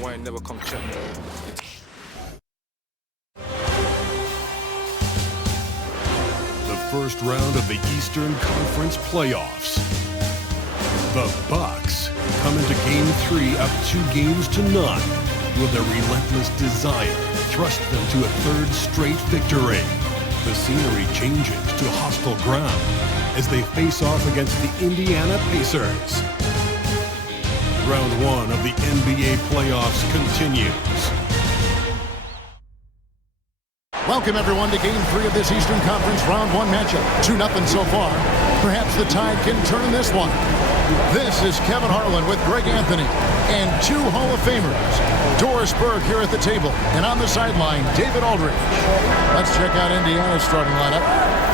why it never come check. The first round of the Eastern Conference playoffs. The Bucks come into Game 3 up 2-0. Will their relentless desire thrust them to a third straight victory? The scenery changes to hostile ground as they face off against the Indiana Pacers. Round 1 of the NBA playoffs continues. Welcome, everyone, to Game 3 of this Eastern Conference Round 1 matchup. 2-0 so far. Perhaps the tide can turn in this one. This is Kevin Harlan with Greg Anthony and 2 Hall of Famers. Doris Burke here at the table, and on the sideline, David Aldridge. Let's check out Indiana's starting lineup.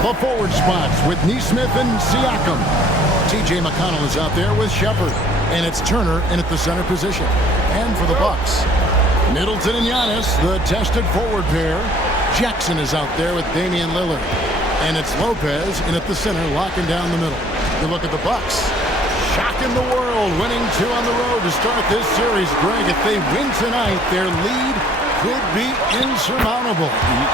The forward spots with Naismith and Siakam. T.J. McConnell is out there with Shepard, and it's Turner in at the center position. And for the Bucks, Middleton and Giannis, the tested forward pair. Jackson is out there with Damian Lillard. And it's Lopez in at the center, locking down the middle. You look at the Bucks. Shocking the world, winning 2 on the road to start this series. Greg, if they win tonight, their lead could be insurmountable.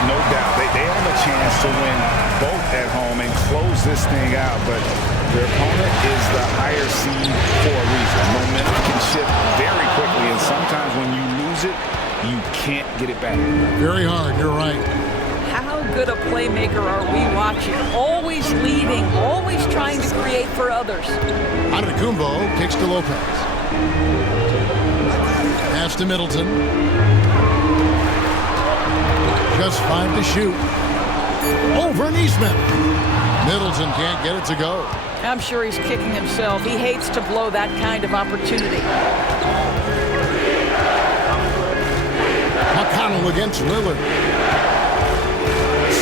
No doubt. They have a chance to win both at home and close this thing out. But their opponent is the higher seed for a reason. Momentum can shift very quickly, and sometimes when you lose it, you can't get it back. Very hard, you're right. How good a playmaker are we watching? Always leading, always trying to create for others. Antetokounmpo kicks to Lopez. Pass to Middleton. Just 5 to shoot. Over Naismith. Middleton can't get it to go. I'm sure he's kicking himself. He hates to blow that kind of opportunity. McConnell against Lillard.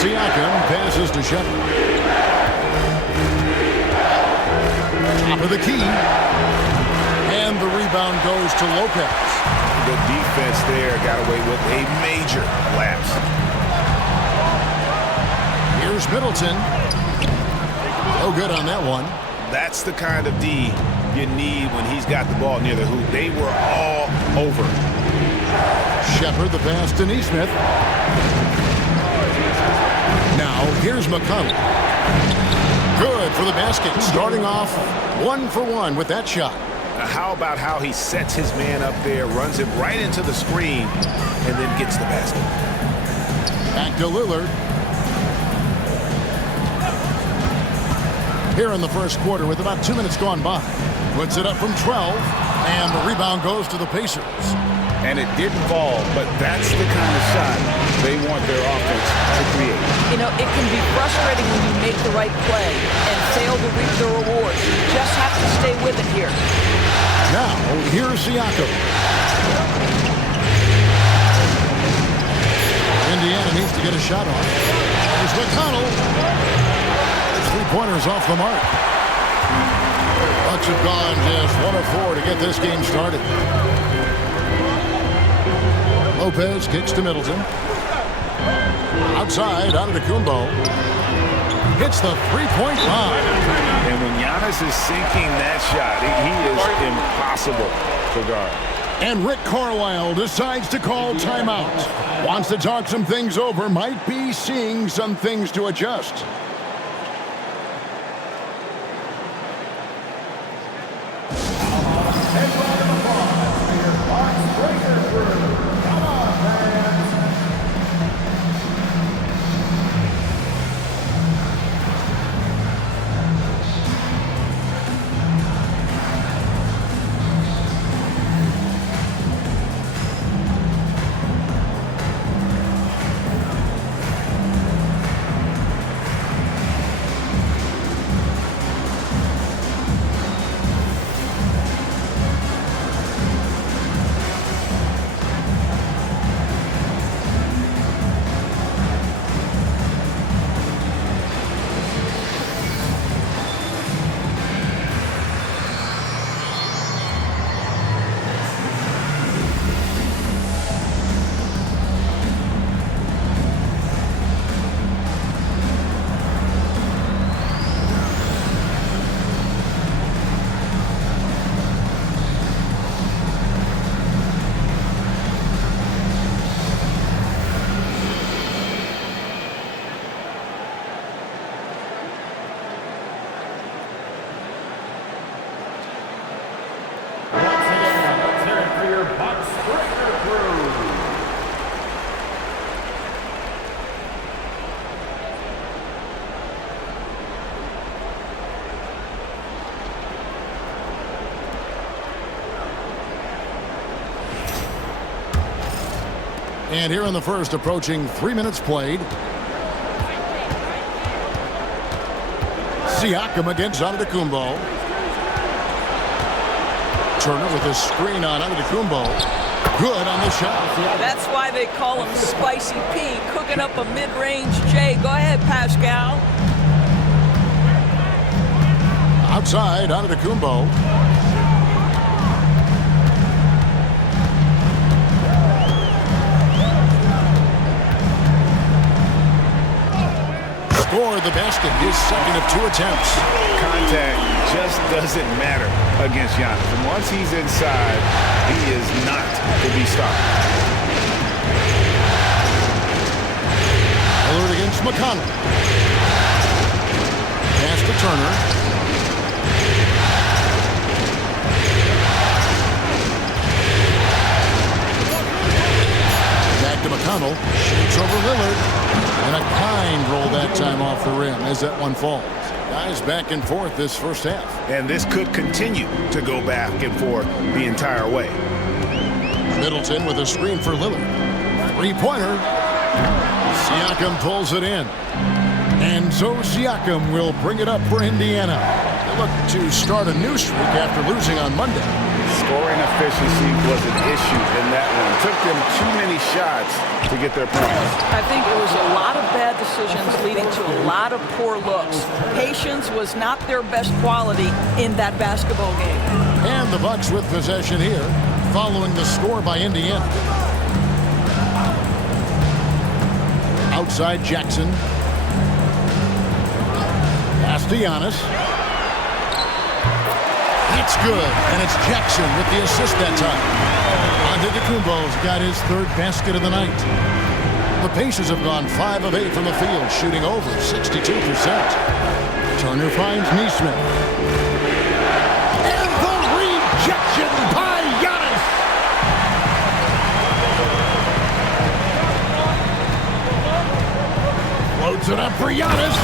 Siakam passes to Shepard. Top of the key. And the rebound goes to Lopez. The defense there got away with a major lapse. Here's Middleton. No good on that one. That's the kind of D you need when he's got the ball near the hoop. They were all over. Shepard, the pass to Naismith. Now, here's McConnell. Good for the basket. Starting off 1 for 1 with that shot. Now, how about how he sets his man up there, runs him right into the screen, and then gets the basket. Back to Lillard. Here in the first quarter with about 2 minutes gone by. Puts it up from 12, and the rebound goes to the Pacers. And it didn't fall, but that's the kind of shot they want their offense to create. You know, it can be frustrating when you make the right play and fail to reap the rewards. You just have to stay with it here. Now, here's Siakam. Indiana needs to get a shot off. Here's McConnell. 3-pointers off the mark. Bucks have gone just 1 of 4 to get this game started. Lopez kicks to Middleton. Outside, Antetokounmpo. Hits the 3-point line. And when Giannis is sinking that shot, he is impossible to guard. And Rick Carlisle decides to call timeout. Wants to talk some things over. Might be seeing some things to adjust. And here in the first, approaching 3 minutes played. Siakam against Antetokounmpo. Turner with a screen on Antetokounmpo. Good on the shot. That's why they call him Spicy P, cooking up a mid-range J. Go ahead, Pascal. Outside, Antetokounmpo. Scored the basket, his second of 2 attempts. Contact just doesn't matter against Giannis. And once he's inside, he is not to be stopped. Lillard against McConnell. Pass to Turner. Back to McConnell. Shoots over Lillard. And a kind roll that time off the rim as that one falls. Guys back and forth this first half. And this could continue to go back and forth the entire way. Middleton with a screen for Lillard. Three-pointer. Siakam pulls it in. And so Siakam will bring it up for Indiana. They look to start a new streak after losing on Monday. Scoring efficiency was an issue in that one. Took them too many shots to get their points. I think it was a lot of bad decisions leading to a lot of poor looks. Patience was not their best quality in that basketball game. And the Bucks with possession here, following the score by Indiana. Outside Jackson. Pass to Giannis. It's good, and it's Jackson with the assist that time. Antetokounmpo's got his third basket of the night. The Pacers have gone 5 of 8 from the field, shooting over 62%. Turner finds Naismith. And the rejection by Giannis. Floats it up for Giannis.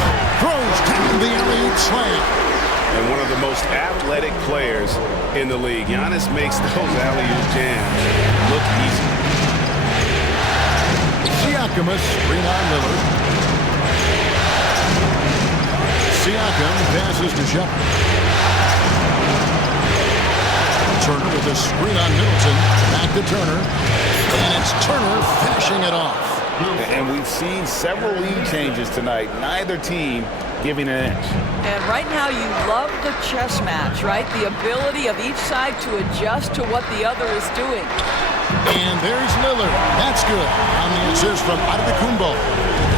Throws down the alley-oop slam. And one of the most athletic players in the league. Giannis makes those alley-oop jams look easy. Siakam a screen on Lillard. Siakam passes to Shepard. Turner with a screen on Middleton. Back to Turner. And it's Turner finishing it off. And we've seen several lead changes tonight. Neither team giving an inch. And right now you love the chess match, right? The ability of each side to adjust to what the other is doing. And there's Lillard. That's good. On the assist from Antetokounmpo.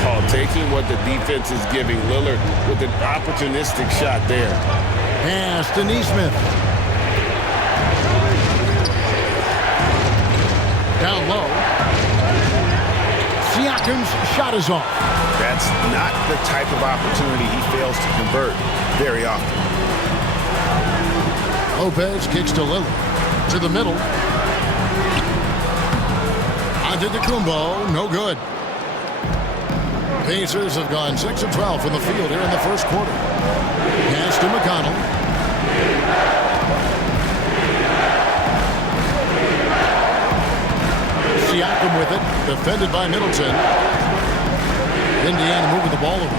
Oh, taking what the defense is giving Lillard with an opportunistic shot there. Pass to Naismith. Down low. Siakam's shot is off. That's not the type of opportunity he fails to convert very often. Lopez kicks to Lillard. To the middle. Antetokounmpo, no good. Pacers have gone 6 of 12 from the field here in the first quarter. Pass to McConnell. Siakam with it, defended by Middleton. Indiana moving the ball over.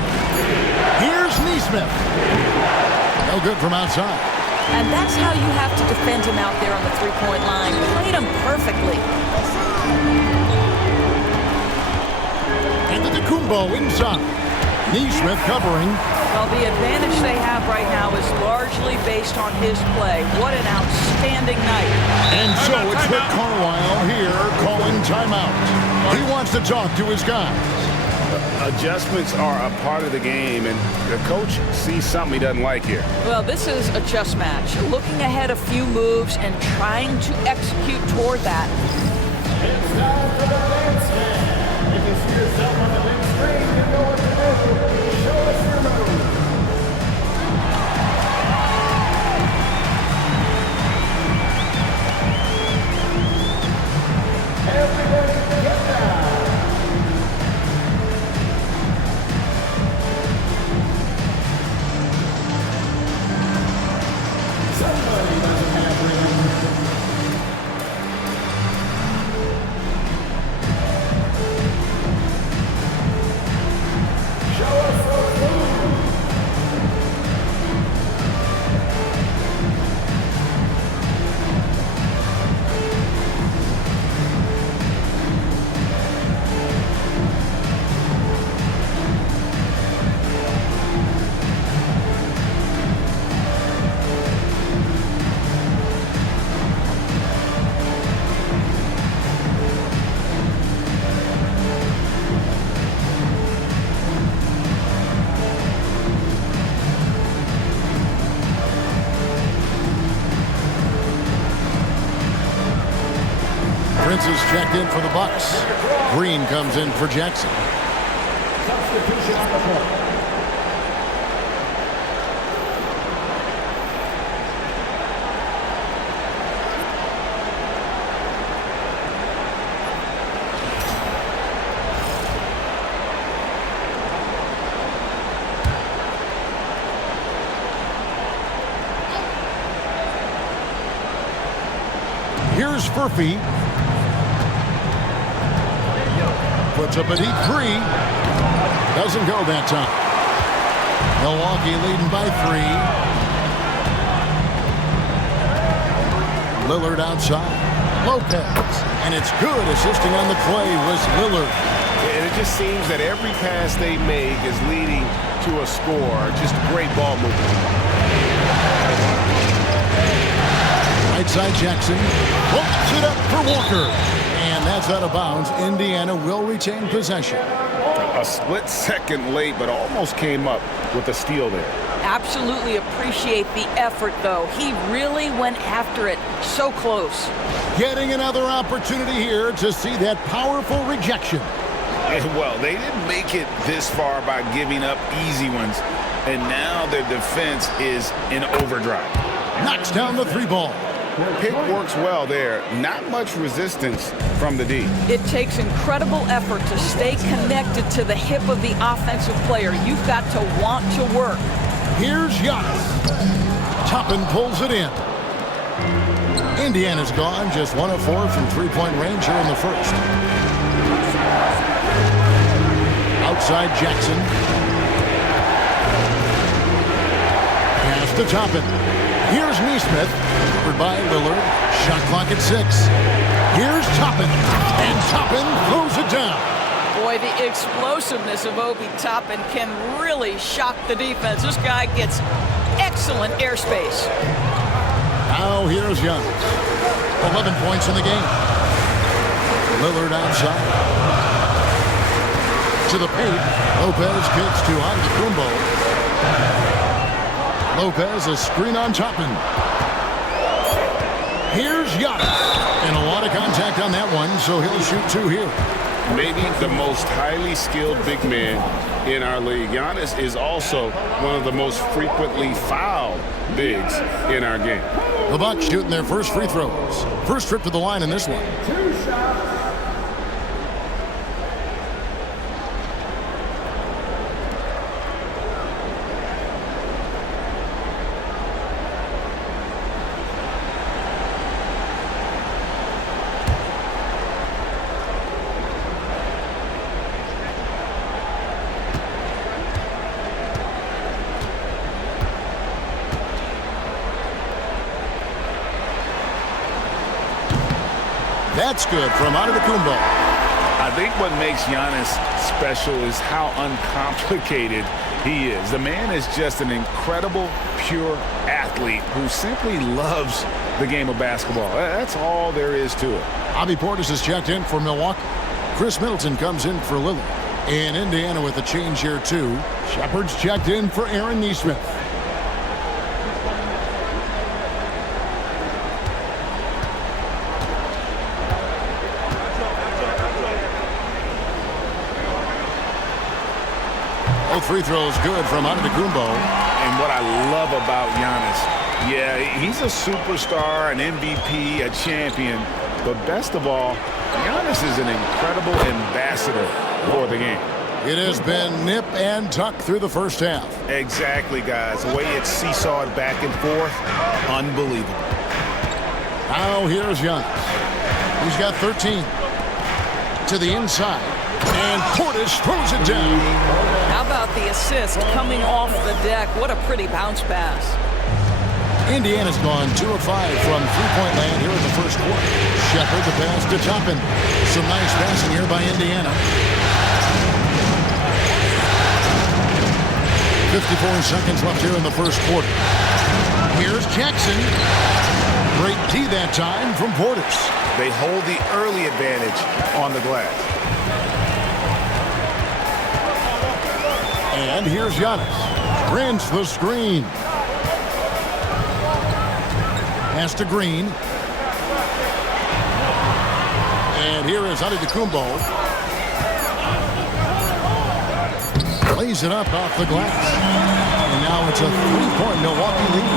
Here's Naismith. No good from outside. And that's how you have to defend him out there on the three-point line. Played him perfectly. Antetokounmpo inside. Naismith covering. Well, the advantage they have right now is largely based on his play. What an outstanding night. And so it's Rick Carlisle here calling timeout. He wants to talk to his guys. Adjustments are a part of the game, and the coach sees something he doesn't like here. Well, this is a chess match. Looking ahead a few moves and trying to execute toward that. It's time for the dance man. If you see yourself on the big screen, you know what to do. Show us your move. Everybody get down. Somebody doesn't have room. Prince is checked in for the Bucks. Green comes in for Jackson. Substitution on the court. Here's Furphy. Puts up a deep three. Doesn't go that time. Milwaukee leading by 3. Lillard outside. Lopez. And it's good. Assisting on the play was Lillard. And it just seems that every pass they make is leading to a score. Just great ball movement. Right side Jackson. Hooks it up for Walker. And that's out of bounds. Indiana will retain possession. A split second late, but almost came up with a steal there. Absolutely appreciate the effort, though. He really went after it. So close. Getting another opportunity here to see that powerful rejection. Well, they didn't make it this far by giving up easy ones, and now their defense is in overdrive. Knocks down the 3 ball. Pick works well there. Not much resistance from the D. It takes incredible effort to stay connected to the hip of the offensive player. You've got to want to work. Here's Giannis. Toppin pulls it in. Indiana's gone just 1 of 4 from 3-point range here in the first. Outside Jackson. Pass to Toppin. Here's Naismith. Covered by Lillard. Shot clock at 6. Here's Toppin. And Toppin throws it down. Boy, the explosiveness of Obi Toppin can really shock the defense. This guy gets excellent airspace. Now here's Giannis. 11 points in the game. Lillard outside. To the paint. Lopez kicks to Antetokounmpo. Lopez, a screen on Toppin. Here's Giannis. And a lot of contact on that one, so he'll shoot 2 here. Maybe the most highly skilled big man in our league. Giannis is also one of the most frequently fouled bigs in our game. The Bucks shooting their first free throws. First trip to the line in this one. 2 shots. That's good from Antetokounmpo. I think what makes Giannis special is how uncomplicated he is. The man is just an incredible, pure athlete who simply loves the game of basketball. That's all there is to it. Bobby Portis is checked in for Milwaukee. Chris Middleton comes in for Lillard. And Indiana with a change here, too. Shepard's checked in for Aaron Naismith. Both free throws good from Antetokounmpo. And what I love about Giannis, yeah, he's a superstar, an MVP, a champion. But best of all, Giannis is an incredible ambassador for the game. It has been nip and tuck through the first half. Exactly, guys. The way it's seesawed back and forth, unbelievable. Now here's Giannis. He's got 13. To the inside. And Portis throws it down. How about the assist coming off the deck? What a pretty bounce pass. Indiana's gone 2 of 5 from 3-point land here in the first quarter. Shepard the pass to Toppin. Some nice passing here by Indiana. 54 seconds left here in the first quarter. Here's Jackson. Great D that time from Portis. They hold the early advantage on the glass. And here's Giannis. Grants the screen. Pass to Green. And here is Antetokounmpo. Lays it up off the glass. And now it's a 3-point Milwaukee lead.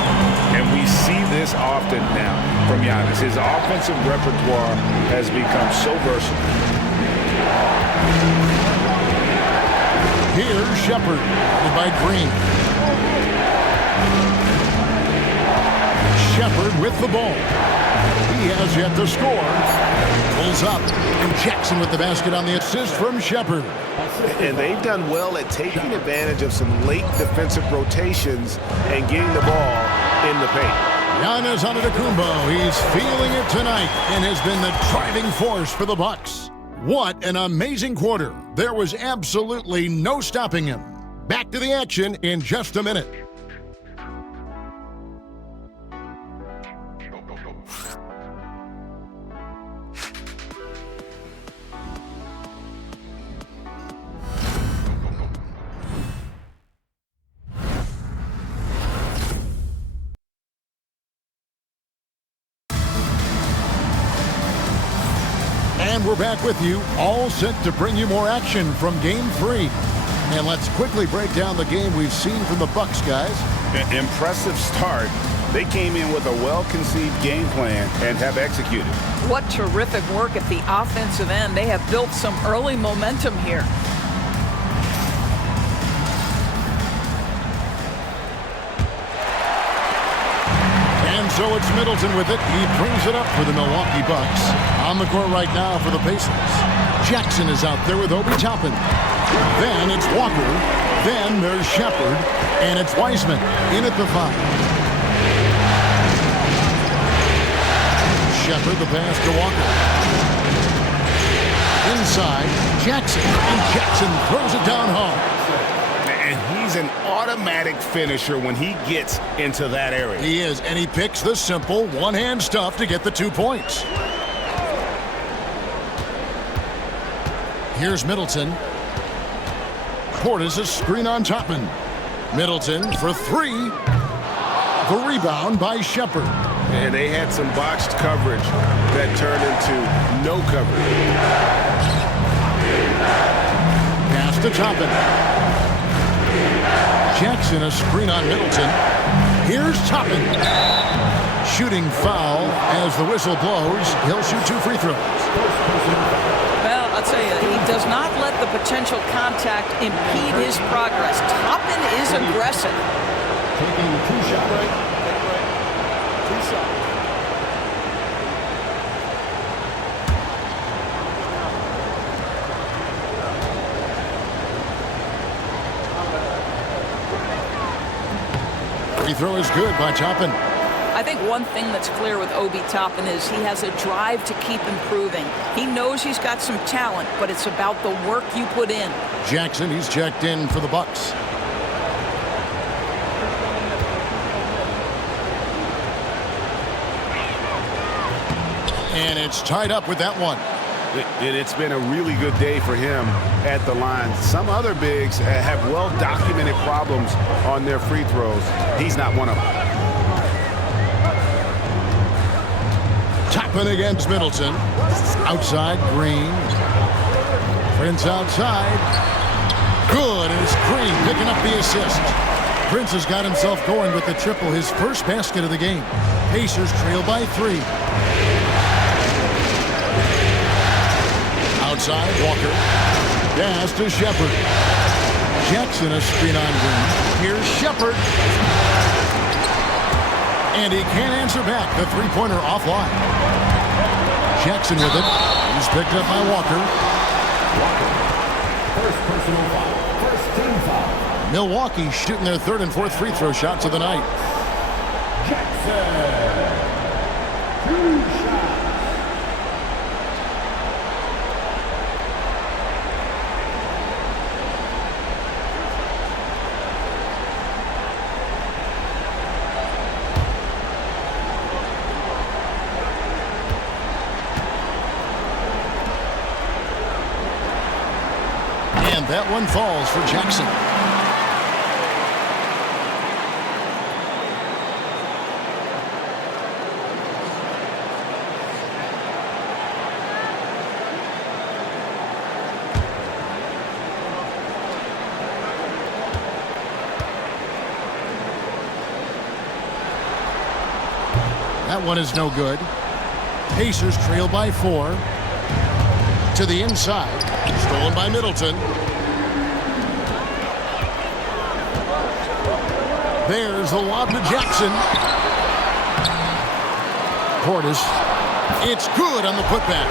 And we see this often now from Giannis. His offensive repertoire has become so versatile. Here's Shepard by Green. Shepard with the ball. He has yet to score. Pulls up. And Jackson with the basket on the assist from Shepard. And they've done well at taking advantage of some late defensive rotations and getting the ball in the paint. Giannis Antetokounmpo, he's feeling it tonight and has been the driving force for the Bucks. What an amazing quarter. There was absolutely no stopping him. Back to the action in just a minute. And we're back with you, all set to bring you more action from Game 3. And let's quickly break down the game we've seen from the Bucks, guys. Impressive start. They came in with a well-conceived game plan and have executed. What terrific work at the offensive end. They have built some early momentum here. And so it's Middleton with it. He brings it up for the Milwaukee Bucks. On the court right now for the Pacers. Jackson is out there with Obi Toppin. Then it's Walker. Then there's Shepard. And it's Wiseman in at the 5. Shepard, the pass to Walker. Inside, Jackson. And Jackson throws it down hard. And he's an automatic finisher when he gets into that area. He is, and he picks the simple one-hand stuff to get the 2 points. Here's Middleton. Portis a screen on Toppin. Middleton for 3. The rebound by Shepard. And they had some botched coverage that turned into no coverage. Pass to Toppin. Jackson a screen on Middleton. Here's Toppin. Shooting foul as the whistle blows. He'll shoot 2 free throws. Well, I'll tell you, he does not let the potential contact impede his progress. Toppin is aggressive. Taking the 2-shot right. 2-shot. Free throw is good by Toppin. I think one thing that's clear with Obi Toppin is he has a drive to keep improving. He knows he's got some talent, but it's about the work you put in. Jackson, he's checked in for the Bucks. And it's tied up with that one. It's been a really good day for him at the line. Some other bigs have well-documented problems on their free throws. He's not one of them. Toppin against Middleton. Outside, Green. Prince outside. Good, and it's Green picking up the assist. Prince has got himself going with the triple, his first basket of the game. Pacers trail by 3. Outside, Walker. Pass to Shepard. Jackson a screen on Green. Here's Shepard. And he can't answer back. The 3-pointer offline. Jackson with it. He's picked up by Walker. First personal foul. First team foul. Milwaukee shooting their 3rd and 4th free throw shots of the night. Jackson. 2 shots. And that one falls for Jackson. That one is no good. Pacers trail by 4. To the inside. Stolen by Middleton. There's the lob to Jackson. Portis. It's good on the putback.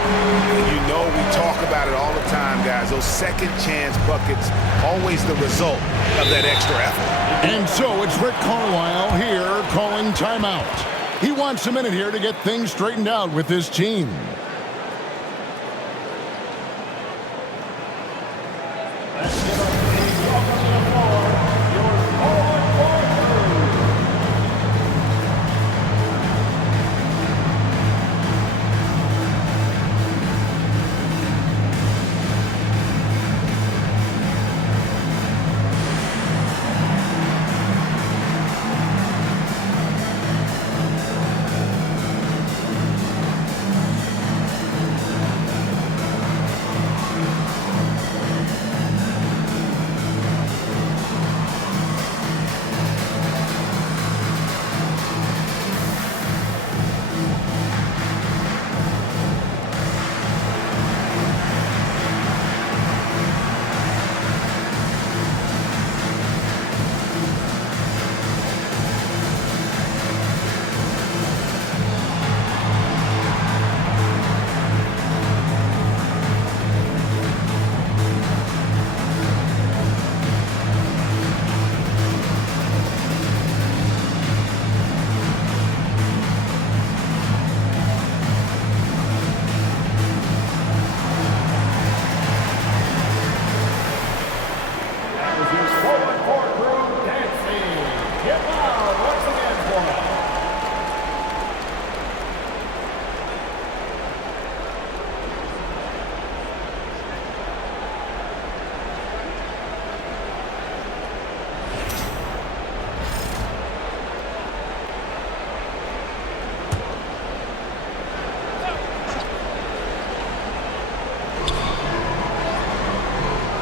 You know we talk about it all the time, guys. Those second chance buckets, always the result of that extra effort. And so it's Rick Carlisle here calling timeout. He wants a minute here to get things straightened out with his team.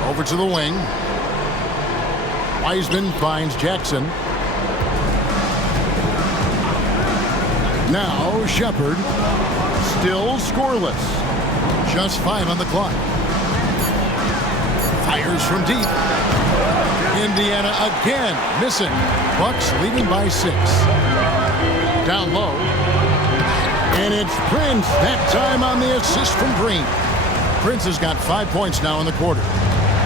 Over to the wing. Wiseman finds Jackson. Now Shepard. Still scoreless. Just 5 on the clock. Fires from deep. Indiana again missing. Bucks leading by 6. Down low. And it's Prince. That time on the assist from Green. Prince has got 5 points now in the quarter.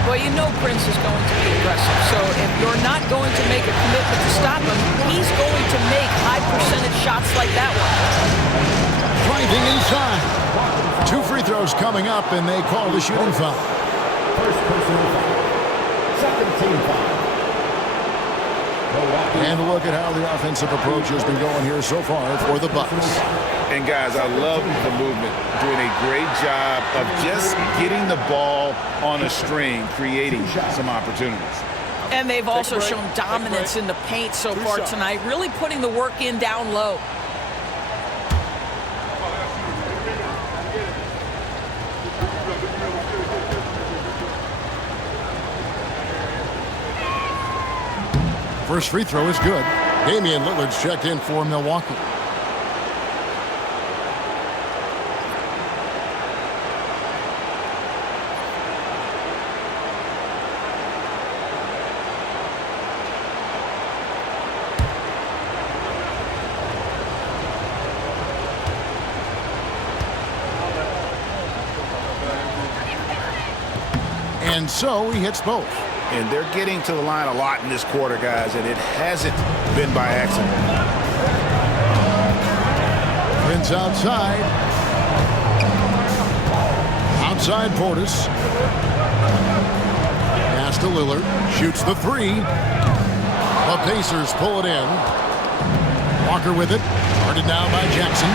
Well, you know Prince is going to be aggressive. So if you're not going to make a commitment to stop him, he's going to make high percentage shots like that one. Driving inside. 2 free throws coming up, and they call the shooting foul. First personal foul. Second team foul. And a look at how the offensive approach has been going here so far for the Bucks. And guys, I love the movement. Doing a great job of just getting the ball on a string, creating some opportunities. And they've also shown dominance in the paint so far tonight, really putting the work in down low. First free throw is good. Damian Lillard's checked in for Milwaukee. And so he hits both. And they're getting to the line a lot in this quarter, guys, and it hasn't been by accident. Prince outside. Outside Portis. Pass to Lillard. Shoots the 3. The Pacers pull it in. Walker with it. Guarded now by Jackson.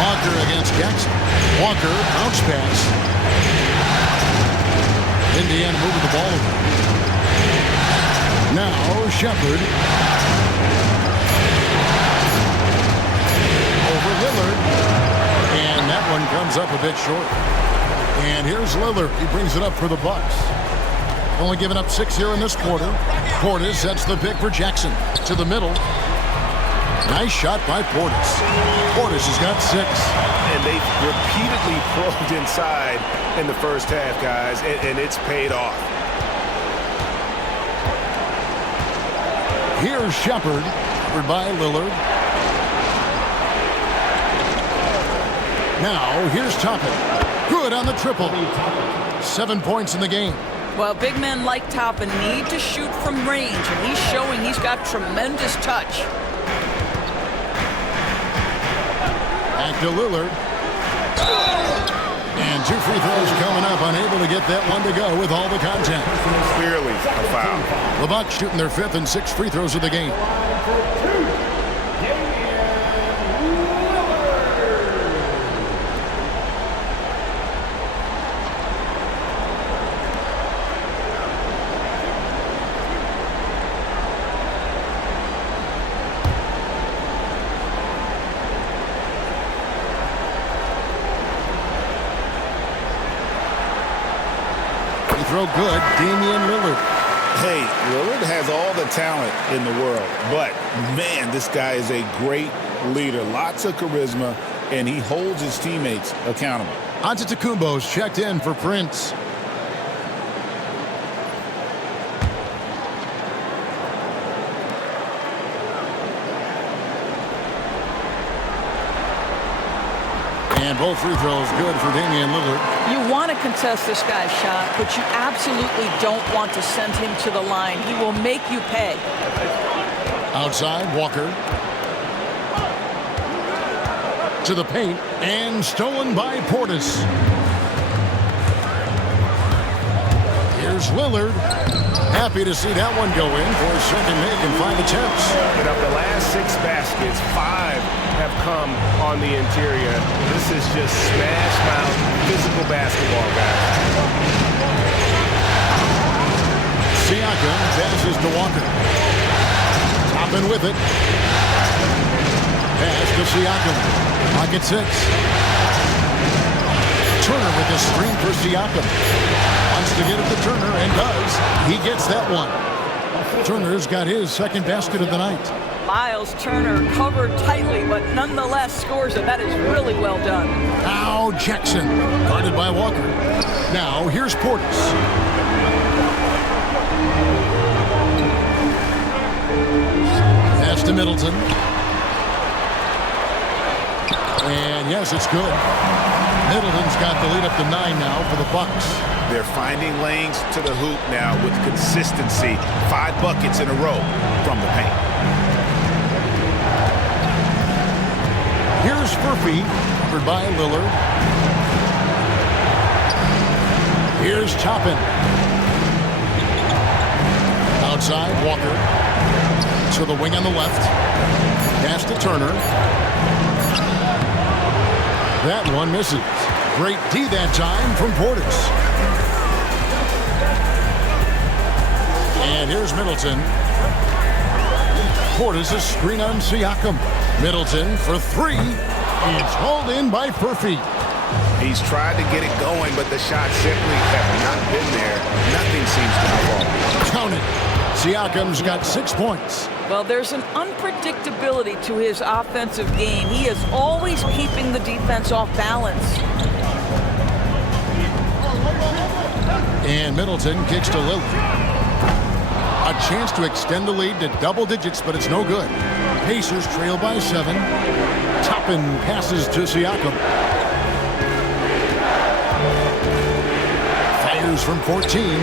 Walker against Jackson. Walker, bounce pass. Indiana moving the ball over. Now Shepard. Over Lillard. And that one comes up a bit short. And here's Lillard. He brings it up for the Bucks. only giving up 6 here in this quarter. Portis sets the pick for Jackson. To the middle. Nice shot by Portis. Portis has got 6. And they repeatedly probed inside in the first half, guys, and it's paid off. Here's Shepard, covered by Lillard. Now, here's Toppin. Good on the triple. 7 points in the game. Well, big men like Toppin need to shoot from range, and he's showing he's got tremendous touch. Back to Lillard. And 2 free throws coming up, unable to get that one to go with all the contact. Clearly a foul. The Bucks shooting their 5th and 6th free throws of the game. Throw good, Damian Lillard. Hey, Lillard has all the talent in the world, but man, this guy is a great leader. Lots of charisma, and he holds his teammates accountable. Antetokounmpo's checked in for Prince. And both free throws good for Damian Lillard. You want to contest this guy's shot, but you absolutely don't want to send him to the line. He will make you pay. Outside, Walker. To the paint, and stolen by Portis. Here's Lillard. Happy to see that one go in for his second make in 5 attempts. And of the last 6 baskets, 5 have come on the interior. This is just smash mouth physical basketball, guys. Siakam passes to Walker. Toppin with it. Pass to Siakam. Pocket 6. Turner with the screen for Siakam. Wants to get it to Turner and does. He gets that one. Turner's got his second basket of the night. Miles Turner covered tightly, but nonetheless scores it. That is really well done. Now Jackson, guarded by Walker. Now here's Portis. Pass to Middleton. And yes, it's good. Middleton's got the lead up to 9 now for the Bucks. They're finding lanes to the hoop now with consistency. 5 buckets in a row from the paint. Here's Furphy, covered by Lillard. Here's Toppin. Outside, Walker. To the wing on the left. Pass to Turner. That one misses. Great D that time from Portis. And here's Middleton. Portis is screen on Siakam. Middleton for 3. It's hauled in by Furphy. He's tried to get it going, but the shots simply have not been there. Nothing seems to fall. Count it. Siakam's got 6 points. Well, there's an unpredictability to his offensive game. He is always keeping the defense off balance. And Middleton kicks to Lillard. A chance to extend the lead to double digits, but it's no good. Pacers trail by 7. Toppin passes to Siakam. Fires from 14.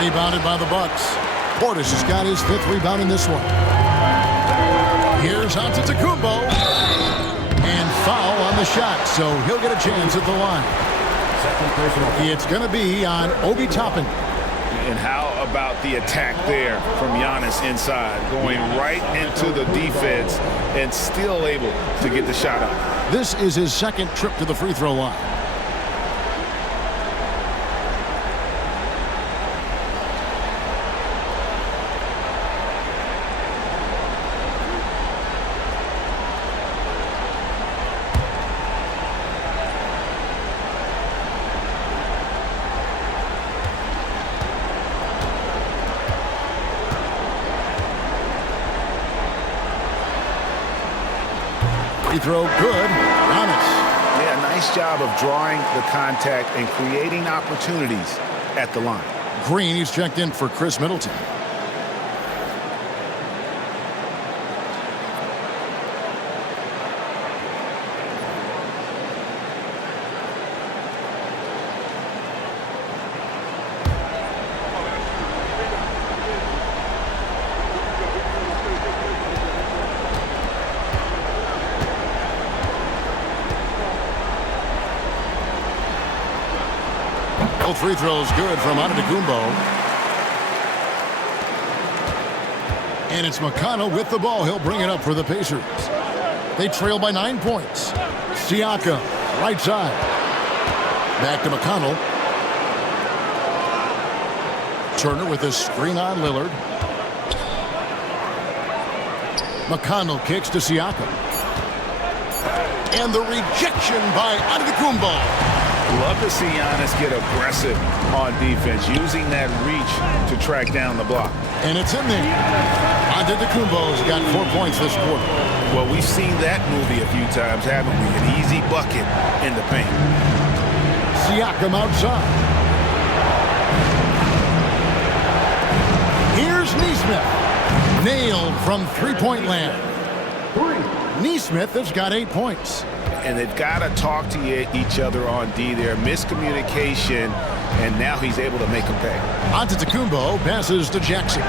Rebounded by the Bucks. Portis has got his 5th rebound in this one. Here's Antetokounmpo. And foul on the shot, so he'll get a chance at the line. It's going to be on Obi Toppin. And how about the attack there from Giannis inside, going right into the defense and still able to get the shot up. This is his second trip to the free throw line. Free throw, good. Giannis. Yeah, nice job of drawing the contact and creating opportunities at the line. Green, he's checked in for Chris Middleton. Both free throws good from Antetokounmpo. And it's McConnell with the ball. He'll bring it up for the Pacers. They trail by 9 points. Siakam, right side. Back to McConnell. Turner with a screen on Lillard. McConnell kicks to Siakam. And the rejection by Antetokounmpo. Love to see Giannis get aggressive on defense, using that reach to track down the block. And it's in there. Antetokounmpo's got 4 points this quarter. Well, we've seen that movie a few times, haven't we? An easy bucket in the paint. Siakam outside. Here's Naismith. Nailed from three-point land. Naismith has got 8 points. And they've got to talk to each other on D there. Miscommunication, and now he's able to make them pay. Antetokounmpo passes to Jackson.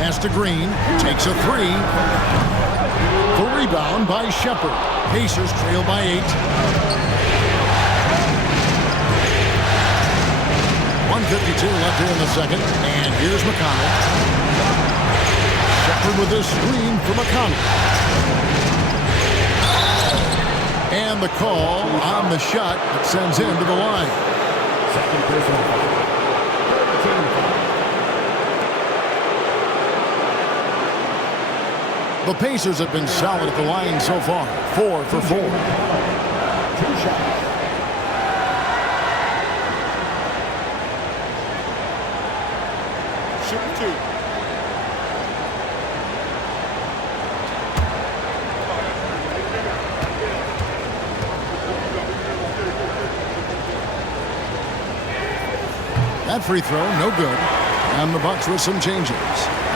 Pass to Green. Takes a three. The rebound by Shepherd. Pacers trail by 8. 1:52 left here in the second. And here's McConnell. Shepherd with a screen for McConnell. And the call on the shot that sends him to the line. Second personal foul. The Pacers have been solid at the line so far. 4 for 4. 2 shots. Shoot 2. That free throw, no good. And the Bucks with some changes.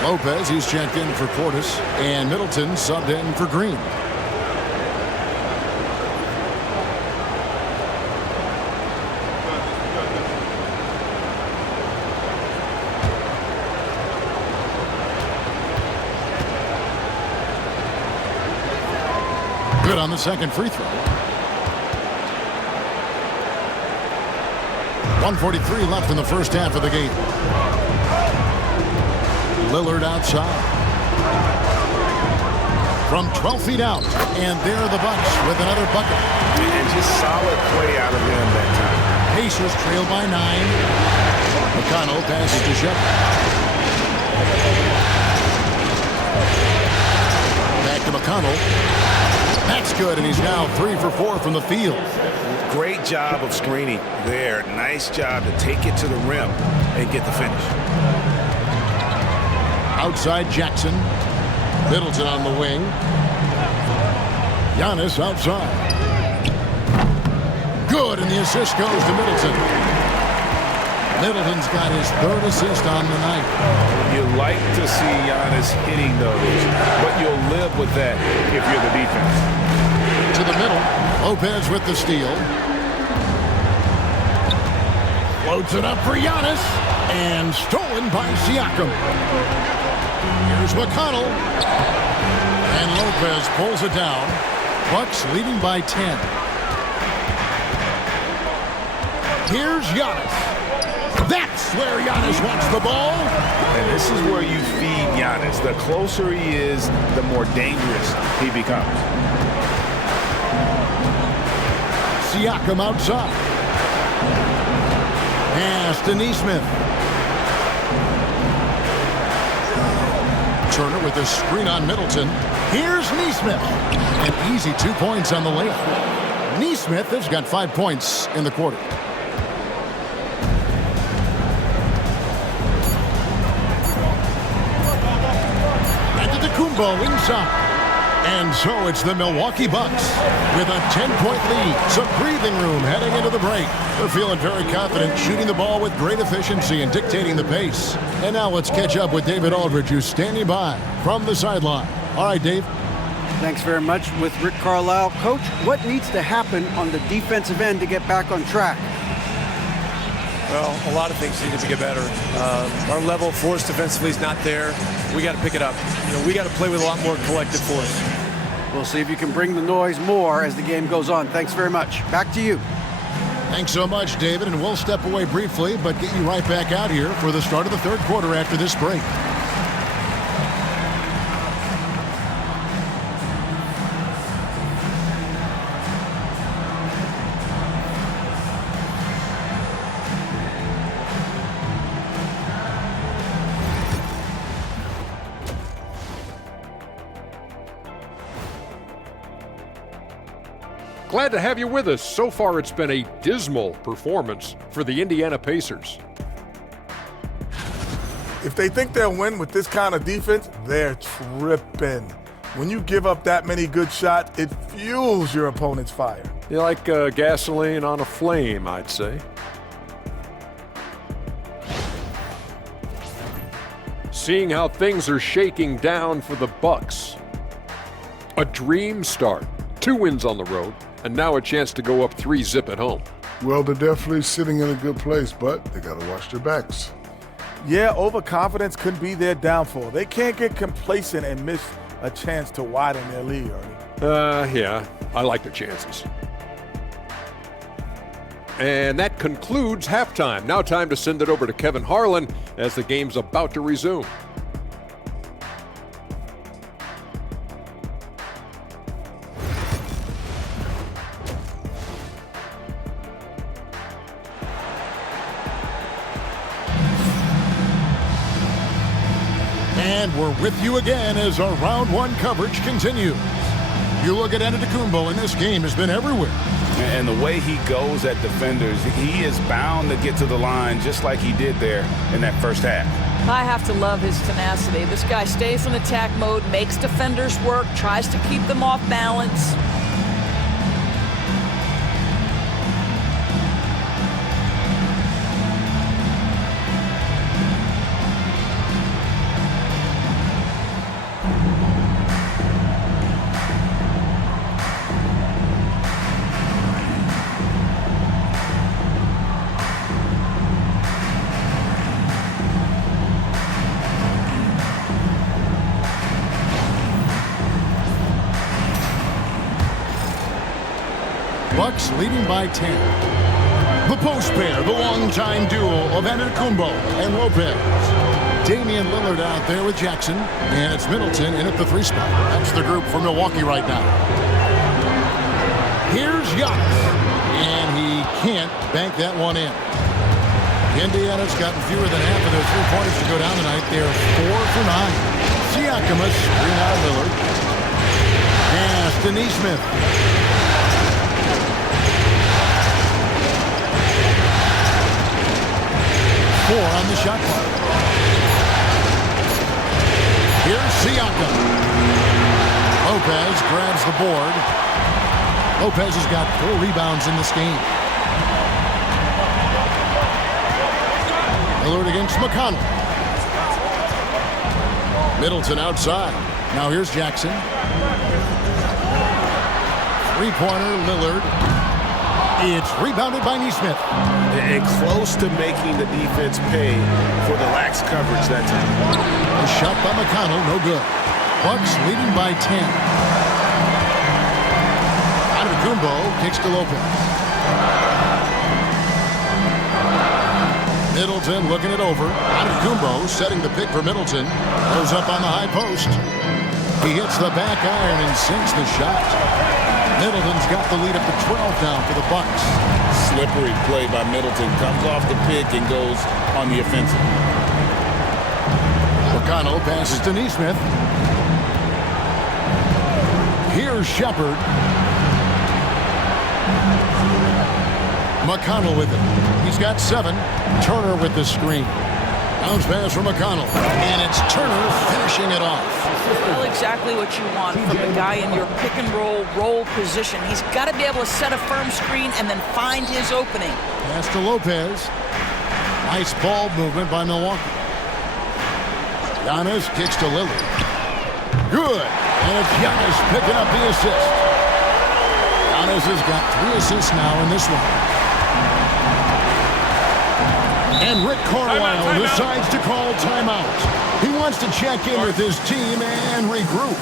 Lopez, he's checked in for Portis. And Middleton subbed in for Green. Good on the second free throw. 1:43 left in the first half of the game. Lillard outside. From 12 feet out. And there are the Bucks with another bucket. And just solid play out of them that time. Pacers trail by 9. McConnell passes to Shepherd. Back to McConnell. That's good, and he's now 3 for 4 from the field. Great job of screening there. Nice job to take it to the rim and get the finish. Outside Jackson. Middleton on the wing. Giannis outside. Good, and the assist goes to Middleton. Middleton's got his 3rd assist on the night. You like to see Giannis hitting those, but you'll live with that if you're the defense. To the middle. Lopez with the steal. Floats it up for Giannis. And stolen by Siakam. Here's McConnell. And Lopez pulls it down. Bucks leading by 10. Here's Giannis. That's where Giannis wants the ball. And this is where you feed Giannis. The closer he is, the more dangerous he becomes. Siakam outside. Pass to Naismith. Turner with a screen on Middleton. Here's Naismith. An easy 2 points on the layup. Naismith has got 5 points in the quarter. Antetokounmpo Kumbo inside. And so it's the Milwaukee Bucks with a 10-point lead. Some breathing room heading into the break. They're feeling very confident, shooting the ball with great efficiency and dictating the pace. And now let's catch up with David Aldridge, who's standing by from the sideline. All right, Dave. Thanks very much with Rick Carlisle. Coach, what needs to happen on the defensive end to get back on track? Well, a lot of things need to get better. Our level of force defensively is not there. We got to pick it up. We got to play with a lot more collective force. We'll see if you can bring the noise more as the game goes on. Thanks very much. Back to you. Thanks so much, David, and we'll step away briefly, but get you right back out here for the start of the third quarter after this break. Glad to have you with us. So far, it's been a dismal performance for the Indiana Pacers. If they think they'll win with this kind of defense, they're tripping. When you give up that many good shots, it fuels your opponent's fire. You're like gasoline on a flame, I'd say. Seeing how things are shaking down for the Bucks. A dream start. 2 wins on the road. And now a chance to go up 3-zip at home. Well, they're definitely sitting in a good place, but they got to watch their backs. Yeah, overconfidence could be their downfall. They can't get complacent and miss a chance to widen their lead, Ernie. Yeah, I like their chances. And that concludes halftime. Now time to send it over to Kevin Harlan as the game's about to resume. And we're with you again as our round one coverage continues. You look at Antetokounmpo, and this game has been everywhere. And the way he goes at defenders, he is bound to get to the line just like he did there in that first half. I have to love his tenacity. This guy stays in attack mode, makes defenders work, tries to keep them off balance. Bucks leading by 10. The post pair, the longtime duo of Antetokounmpo and Lopez. Damian Lillard out there with Jackson, and it's Middleton in at the 3 spot. That's the group for Milwaukee right now. Here's Giannis, and he can't bank that one in. Indiana's gotten fewer than half of their 3-pointers to go down tonight. They're 4 for 9. Siakam, screen out of Lillard. Pass to Naismith. 4 on the shot clock. Here's Siakam. Lopez grabs the board. Lopez has got 4 rebounds in this game. Lillard against McConnell. Middleton outside. Now here's Jackson. 3-pointer, Lillard. It's rebounded by Naismith. And close to making the defense pay for the lax coverage that time. A shot by McConnell, no good. Bucks leading by 10. Antetokounmpo kicks to Lopez. Middleton looking it over. Antetokounmpo setting the pick for Middleton. Goes up on the high post. He hits the back iron and sinks the shot. Middleton's got the lead up to 12 now for the Bucks. Slippery play by Middleton. Comes off the pick and goes on the offensive. McConnell passes to Naismith. Here's Shepard. McConnell with it. He's got 7. Turner with the screen. Bounce pass from McConnell. And it's Turner finishing it off. Well, exactly what you want from the guy in your pick and roll position. He's got to be able to set a firm screen and then find his opening. Pass to Lopez. Nice ball movement by Milwaukee. Giannis kicks to Lillard. Good. And it's Giannis picking up the assist. Giannis has got 3 assists now in this one. And Rick Carlisle decides to call timeout. He wants to check in with his team and regroup.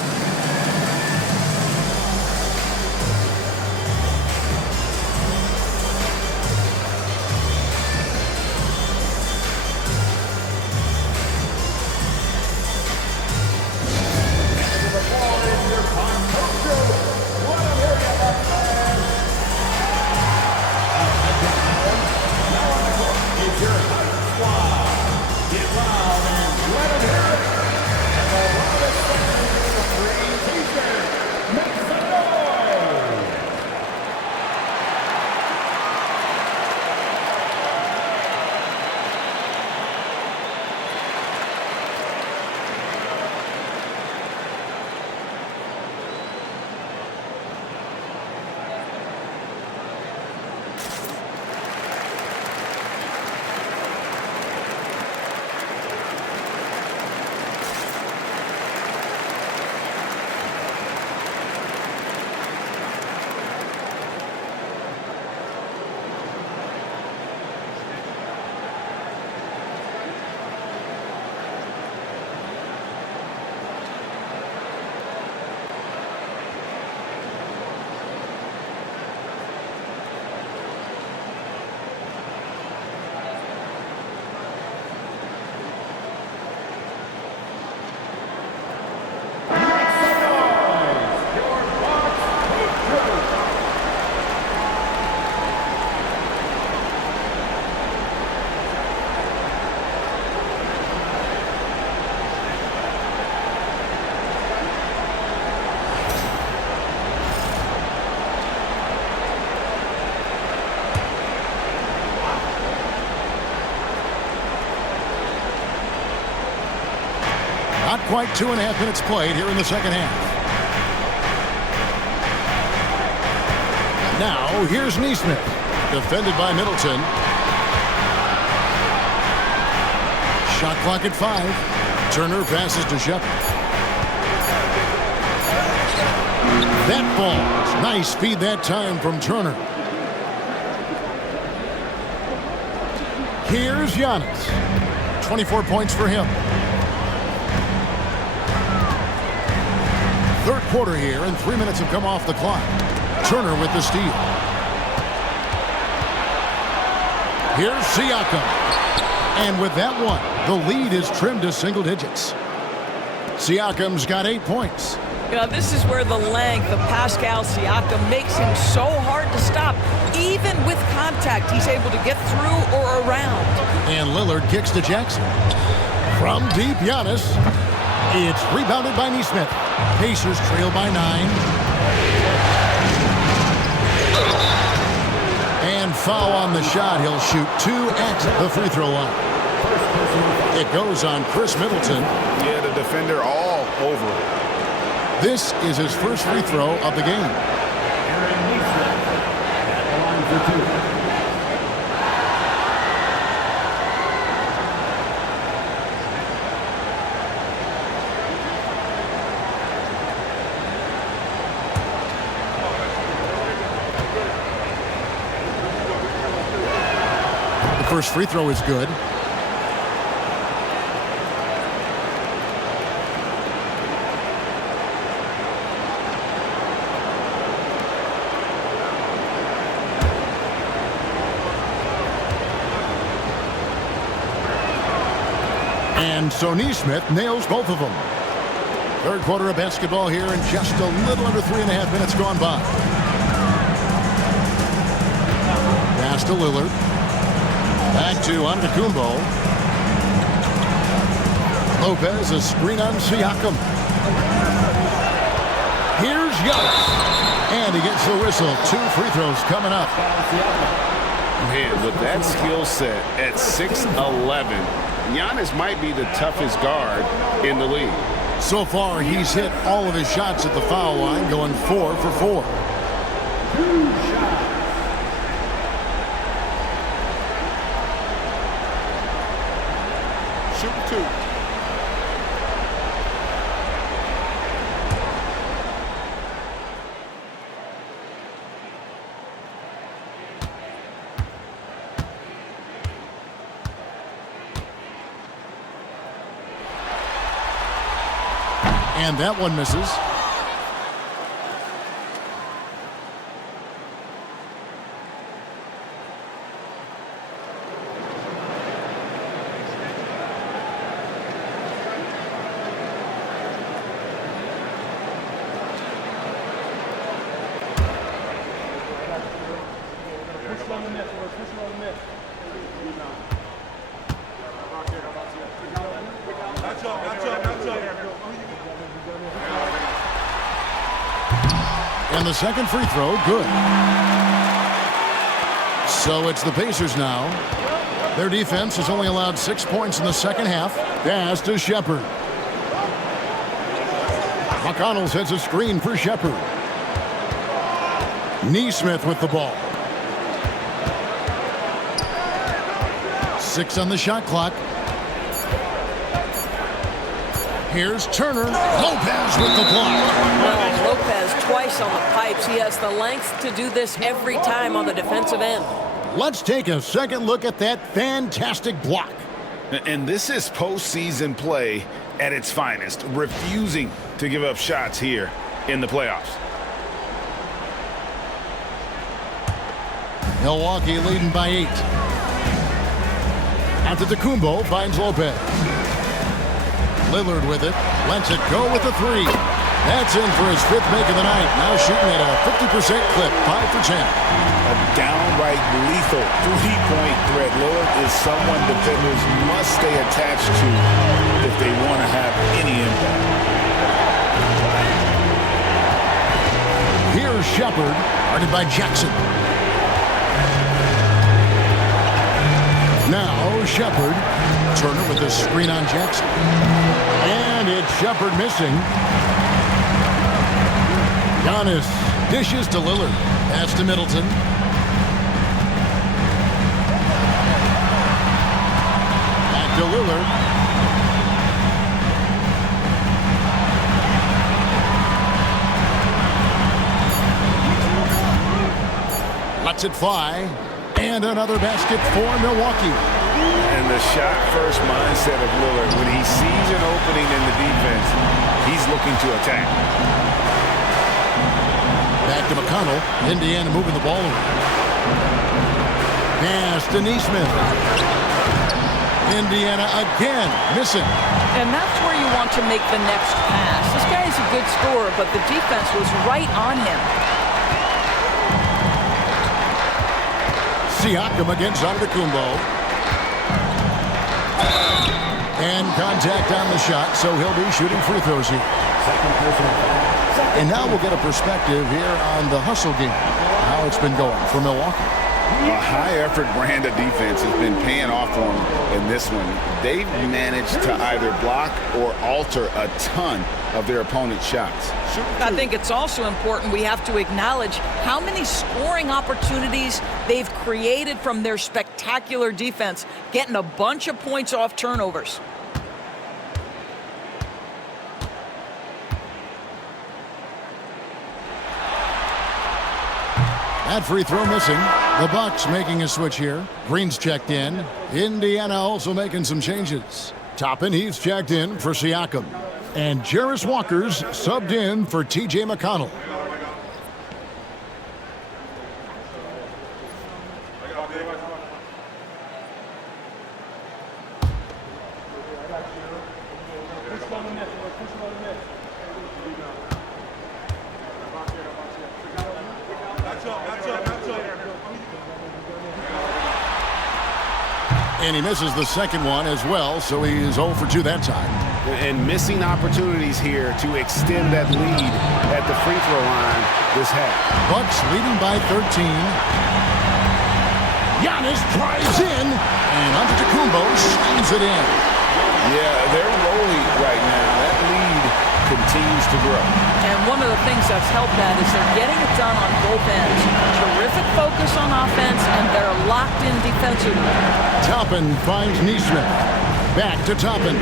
Not quite 2.5 minutes played here in the second half. Now, here's Naismith. Defended by Middleton. Shot clock at 5. Turner passes to Shepard. That falls. Nice feed that time from Turner. Here's Giannis. 24 points for him. Third quarter here, and 3 minutes have come off the clock. Turner with the steal. Here's Siakam. And with that one, the lead is trimmed to single digits. Siakam's got 8 points. Yeah, this is where the length of Pascal Siakam makes him so hard to stop. Even with contact, he's able to get through or around. And Lillard kicks to Jackson. From deep, Giannis. It's rebounded by Naismith. Pacers trail by 9. And foul on the shot. He'll shoot 2 at the free throw line. It goes on Chris Middleton. Yeah, the defender all over it. This is his first free throw of the game. The first free throw is good. And so Naismith nails both of them. Third quarter of basketball here, and just a little under 3.5 minutes gone by. Pass to Lillard. Back to Antetokounmpo. Lopez, a screen on Siakam. Here's Giannis. And he gets the whistle. 2 free throws coming up. Man, with that skill set at 6'11", Giannis might be the toughest guard in the league. So far, he's hit all of his shots at the foul line, going 4 for 4. Shooting 2. And that one misses. And the second free throw, good. So it's the Pacers now. Their defense has only allowed 6 points in the second half. Pass to Shepard. McConnell sets a screen for Shepard. Naismith with the ball. 6 on the shot clock. Here's Turner. Lopez with the block. Well, Lopez twice on the pipes. He has the length to do this every time on the defensive end. Let's take a second look at that fantastic block. And this is postseason play at its finest, refusing to give up shots here in the playoffs. Milwaukee leading by 8. Antetokounmpo finds Lopez. Lillard with it, lets it go with the 3. That's in for his 5th make of the night. Now shooting at a 50% clip, 5 for 10. A downright lethal three-point threat. Lillard is someone defenders must stay attached to if they want to have any impact. Here's Shepard, guarded by Jackson. Now Shepard. Turner with the screen on Jackson. And it's Shepard missing. Giannis dishes to Lillard. Pass to Middleton. Back to Lillard. Lets it fly. And another basket for Milwaukee. And the shot-first mindset of Lillard, when he sees an opening in the defense, he's looking to attack. Back to McConnell. Indiana moving the ball around. Pass to Naismith. Indiana again missing. And that's where you want to make the next pass. This guy is a good scorer, but the defense was right on him. Siakam against Antetokounmpo. And contact on the shot, so he'll be shooting free throws here. And now we'll get a perspective here on the hustle game, how it's been going for Milwaukee. A high-effort brand of defense has been paying off for them in this one. They've managed to either block or alter a ton of their opponent's shots. I think it's also important we have to acknowledge how many scoring opportunities they've created from their spectacular defense, getting a bunch of points off turnovers. That free throw missing. The Bucks making a switch here. Green's checked in. Indiana also making some changes. Toppin, he's checked in for Siakam. And Jarris Walker's subbed in for T.J. McConnell. And he misses the second one as well, so he's 0 for 2 that time. And missing opportunities here to extend that lead at the free throw line this half. Bucks leading by 13. Giannis drives in, and Antetokounmpo slams it in. Yeah, they're rolling right now. That lead continues to grow. And one of the things that's helped that is they're getting it done on both ends. Terrific focus on offense, and they're locked in defensively. Toppin finds Naismith. Back to Toppin.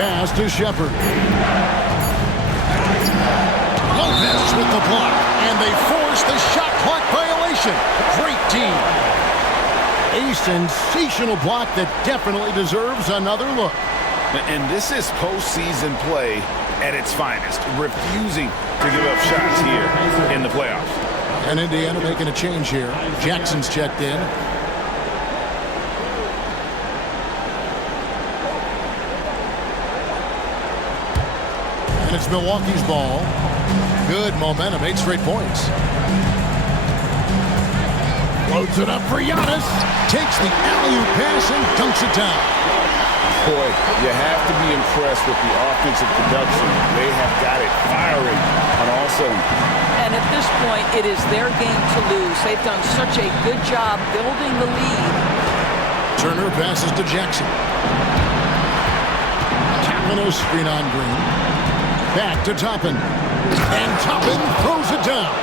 Pass to Shepard. Lopez with the block, and they force the shot clock violation. Great team. A sensational block that definitely deserves another look. And this is postseason play at its finest, refusing to give up shots here in the playoffs. And Indiana making a change here. Jackson's checked in. And it's Milwaukee's ball. Good momentum, 8 straight points. Loads it up for Giannis. Takes the alley-oop pass and dunks it down. Boy, you have to be impressed with the offensive production. They have got it firing on all cylinders. And at this point, it is their game to lose. They've done such a good job building the lead. Turner passes to Jackson. Capino screen on Green. Back to Toppin. And Toppin throws it down.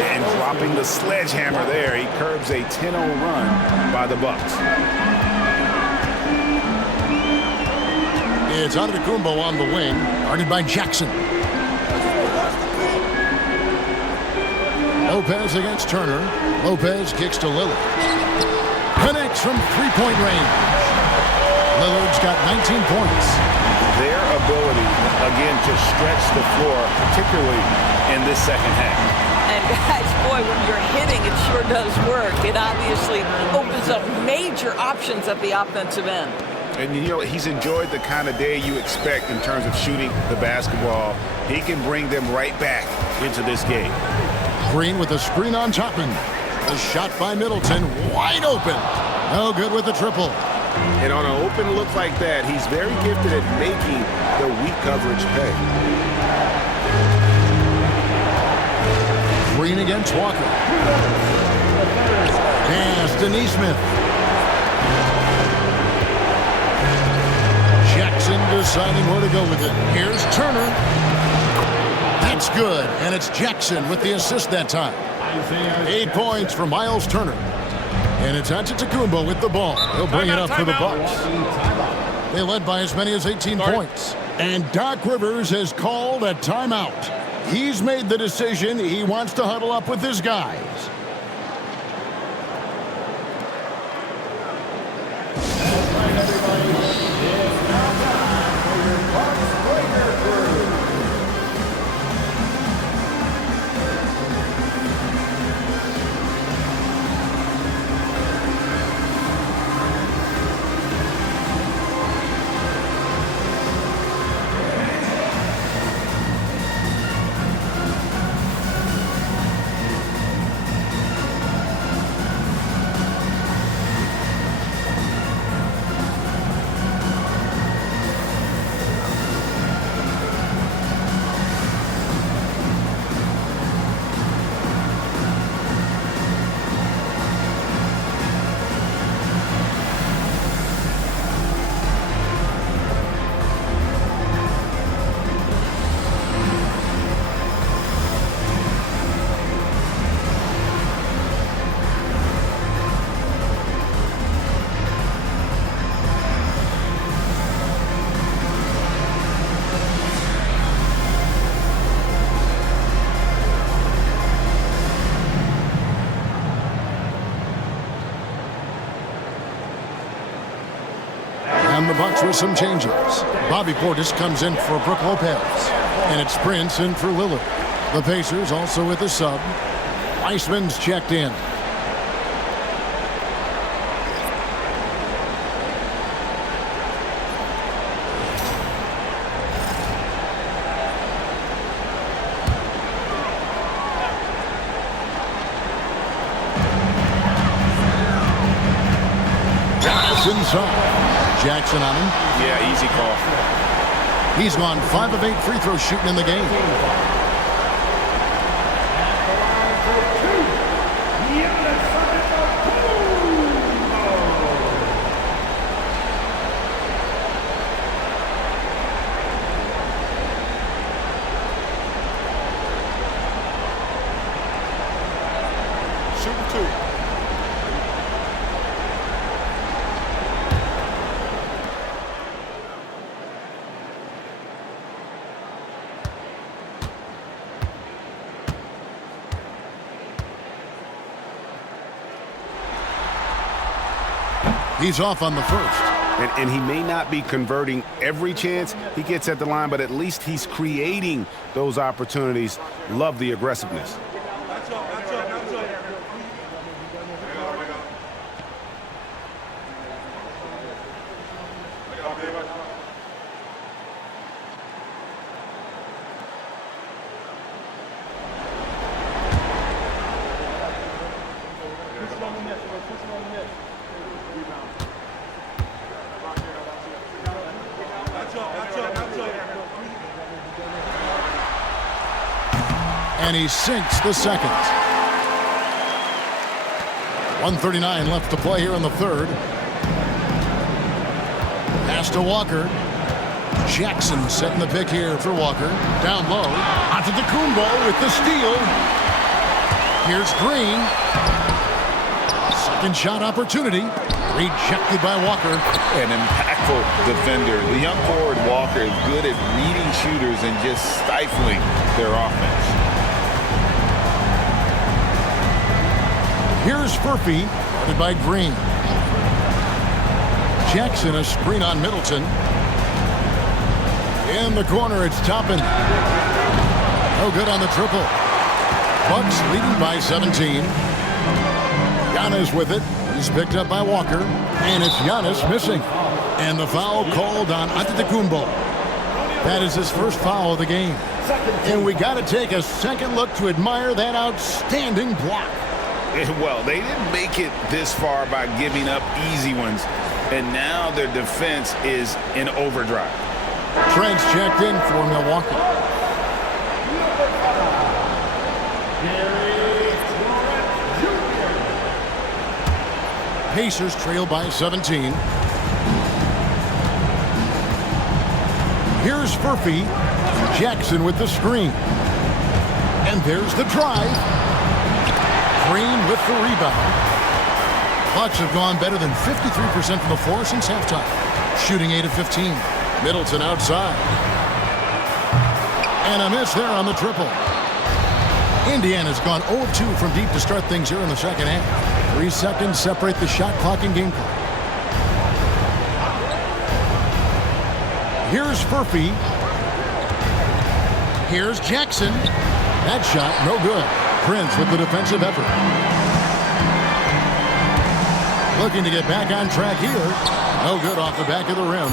And dropping the sledgehammer there, he curbs a 10-0 run by the Bucks. It's Antetokounmpo on the wing, guarded by Jackson. Lopez against Turner. Lopez kicks to Lillard. Connects from three-point range. Lillard's got 19 points. Their ability, again, to stretch the floor, particularly in this second half. And guys, boy, when you're hitting, it sure does work. It obviously opens up major options at the offensive end. And, you know, he's enjoyed the kind of day you expect in terms of shooting the basketball. He can bring them right back into this game. Green with a screen on Toppin. The shot by Middleton, wide open. No good with the triple. And on an open look like that, he's very gifted at making the weak coverage pay. Green against Walker. Pass to Naismith. Jackson deciding where to go with it. Here's Turner. That's good, and it's Jackson with the assist that time. 8 points for Miles Turner. And it's Antetokounmpo with the ball. He'll bring it up for the Bucks. They led by as many as 18 points. And Doc Rivers has called a timeout. He's made the decision. He wants to huddle up with his guys. And the Bucks with some changes. Bobby Portis comes in for Brook Lopez. And it's Prince in for Lillard. The Pacers also with a sub. Weissman's checked in. Inside. Jackson on him. Yeah, easy call. He's gone 5 of 8 free throw shooting in the game. He's off on the first. And he may not be converting every chance he gets at the line, but at least he's creating those opportunities. Love the aggressiveness. And he sinks the second. 1:39 left to play here in the third. Pass to Walker. Jackson setting the pick here for Walker. Down low. Onto the Kumbo with the steal. Here's Green. Second shot opportunity. Rejected by Walker. An impactful defender. The young forward Walker is good at reading shooters and just stifling their offense. Here's Furphy, guarded by Green. Jackson, a screen on Middleton. In the corner, it's Toppin. No good on the triple. Bucks leading by 17. Giannis with it. He's picked up by Walker. And it's Giannis missing. And the foul called on Antetokounmpo. That is his first foul of the game. And we got to take a second look to admire that outstanding block. Well, they didn't make it this far by giving up easy ones, and now their defense is in overdrive. Trent's checked in for Milwaukee. Pacers trail by 17. Here's Furphy. Jackson with the screen. And there's the drive. Green with the rebound. Bucks have gone better than 53% from the floor since halftime. Shooting 8 of 15. Middleton outside. And a miss there on the triple. Indiana's gone 0-2 from deep to start things here in the second half. 3 seconds separate the shot clock and game clock. Here's Furphy. Here's Jackson. That shot, no good. Prince with the defensive effort. Looking to get back on track here. No good off the back of the rim.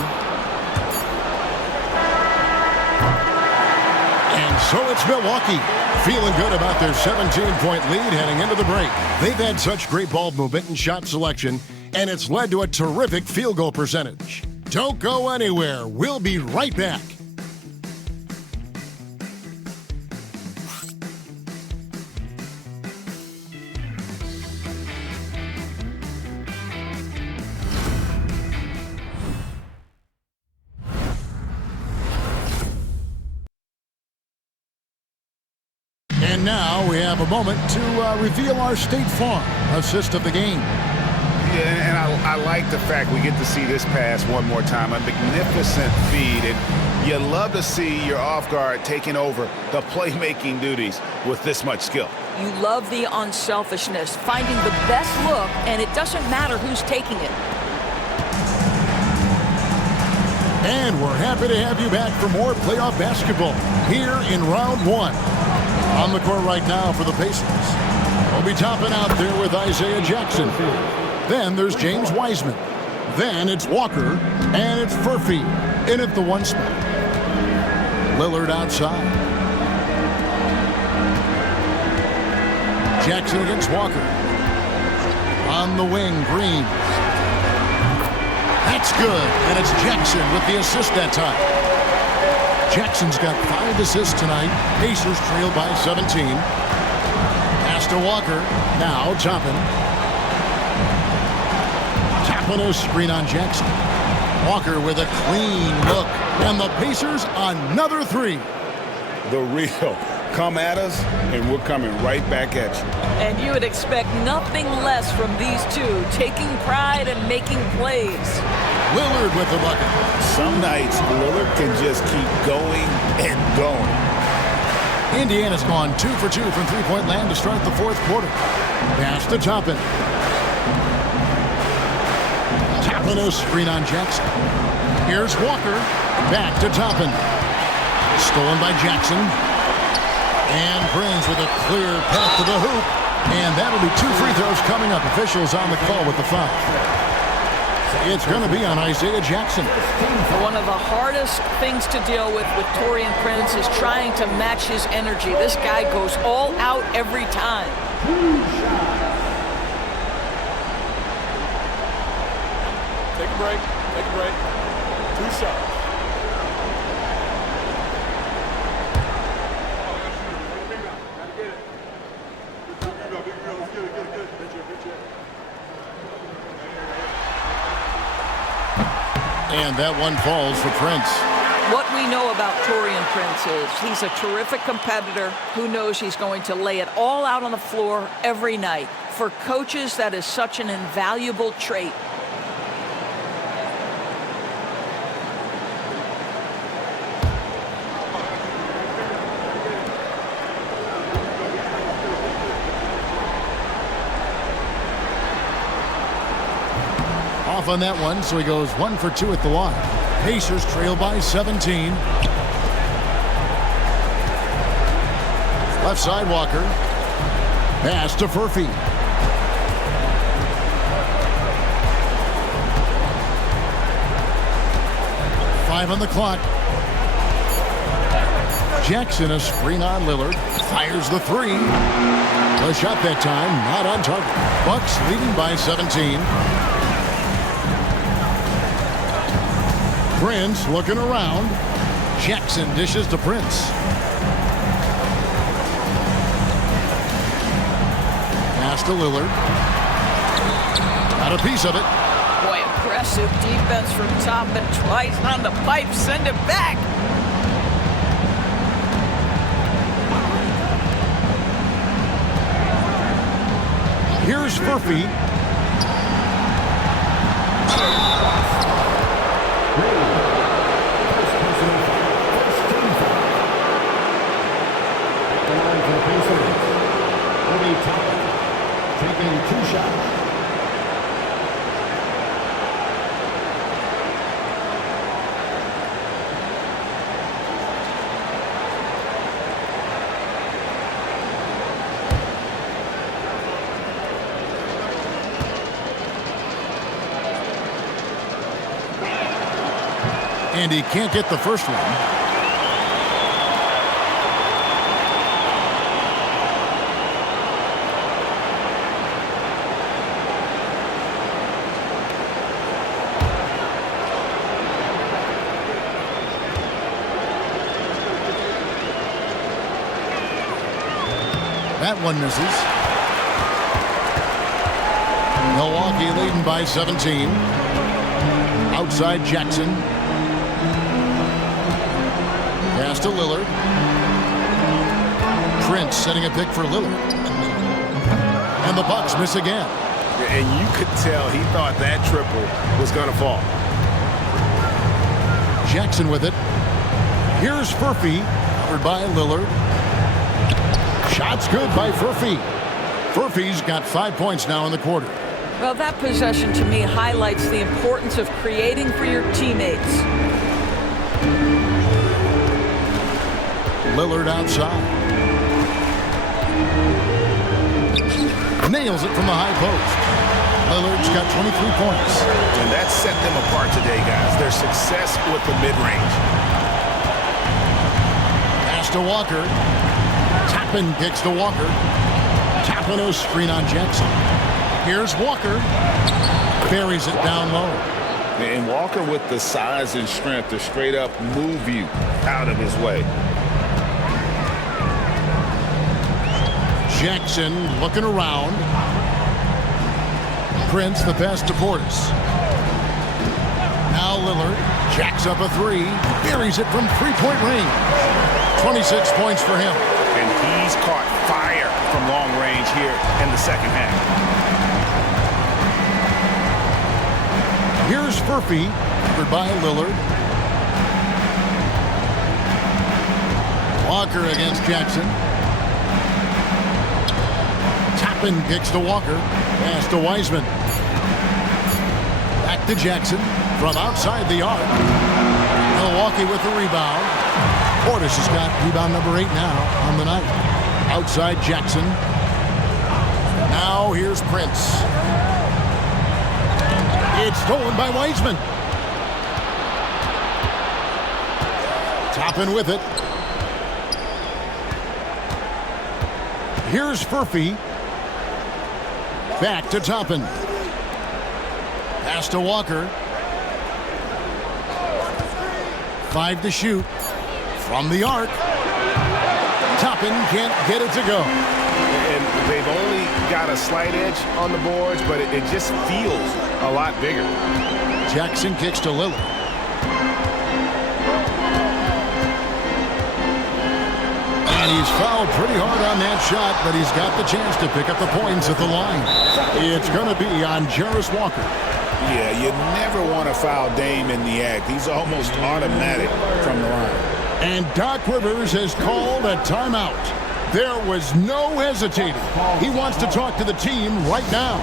And so it's Milwaukee. Feeling good about their 17-point lead heading into the break. They've had such great ball movement and shot selection, and it's led to a terrific field goal percentage. Don't go anywhere. We'll be right back. And now we have a moment to reveal our State Farm assist of the game. Yeah, and I like the fact we get to see this pass one more time. A magnificent feed, and you love to see your off guard taking over the playmaking duties with this much skill. You love the unselfishness, finding the best look, and it doesn't matter who's taking it. And we're happy to have you back for more playoff basketball here in round one. On the court right now for the Pacers. We'll be topping out there with Isaiah Jackson. Then there's James Wiseman. Then it's Walker. And it's Furphy in at the 1 spot. Lillard outside. Jackson against Walker. On the wing, Green. That's good. And it's Jackson with the assist that time. Jackson's got 5 assists tonight. Pacers trail by 17. Pass to Walker. Now Toppin. Toppin a screen on Jackson. Walker with a clean look. And the Pacers another 3. The real. Come at us, and we're coming right back at you. And you would expect nothing less from these two, taking pride and making plays. Lillard with the bucket. Some nights, Lillard can just keep going and going. Indiana's gone 2 for 2 from three-point land to start the fourth quarter. Pass to Toppin. Toppin a screen on Jackson. Here's Walker. Back to Toppin. Stolen by Jackson. And Prince with a clear path to the hoop. And that'll be 2 free throws coming up. Officials on the call with the foul. It's going to be on Isaiah Jackson. One of the hardest things to deal with Taurean Prince is trying to match his energy. This guy goes all out every time. Take a break. Take a break. 2 shots. And that one falls for Prince. What we know about Taurean Prince is he's a terrific competitor who knows he's going to lay it all out on the floor every night. For coaches, that is such an invaluable trait. Off on that one, so he goes 1 for 2 at the line. Pacers trail by 17. Left side, Walker. Pass to Furphy. Five on the clock. Jackson a screen on Lillard. Fires the 3. The shot that time, not on target. Bucks leading by 17. Prince looking around. Jackson dishes to Prince. Pass to Lillard. Got a piece of it. Boy, impressive defense from Toppin. Twice on the pipe, send it back. Here's Furphy. Taking 2 shots. And he can't get the first one. That one misses. Milwaukee leading by 17. Outside Jackson. Pass to Lillard. Prince setting a pick for Lillard. And the Bucks miss again. And you could tell he thought that triple was going to fall. Jackson with it. Here's Furphy. Covered by Lillard. Shot's good by Furphy. Furphy's got 5 points now in the quarter. Well, that possession to me highlights the importance of creating for your teammates. Lillard outside. Nails it from the high post. Lillard's got 23 points. And that set them apart today, guys. Their success with the mid-range. Pass to Walker. Toppin kicks to Walker. Toppin a screen on Jackson. Here's Walker. Buries it down low. And Walker with the size and strength to straight up move you out of his way. Jackson looking around. Prince the pass to Portis. Now Lillard jacks up a 3. Buries it from 3-point range. 26 points for him. And he's caught fire from long range here in the second half. Here's Furphy, covered by Lillard. Walker against Jackson. Toppin kicks to Walker. Pass to Wiseman. Back to Jackson from outside the arc. Milwaukee with the rebound. Portis has got rebound number 8 now on the night. Outside Jackson. Now here's Prince. It's stolen by Wiseman. Toppin with it. Here's Furphy. Back to Toppin. Pass to Walker. 5 to shoot. From the arc. Toppin can't get it to go. And they've only got a slight edge on the boards, but it just feels a lot bigger. Jackson kicks to Lillard. And he's fouled pretty hard on that shot, but he's got the chance to pick up the points at the line. It's going to be on Jarris Walker. Yeah, you never want to foul Dame in the act. He's almost automatic from the line. And Doc Rivers has called a timeout. There was no hesitating. He wants to talk to the team right now.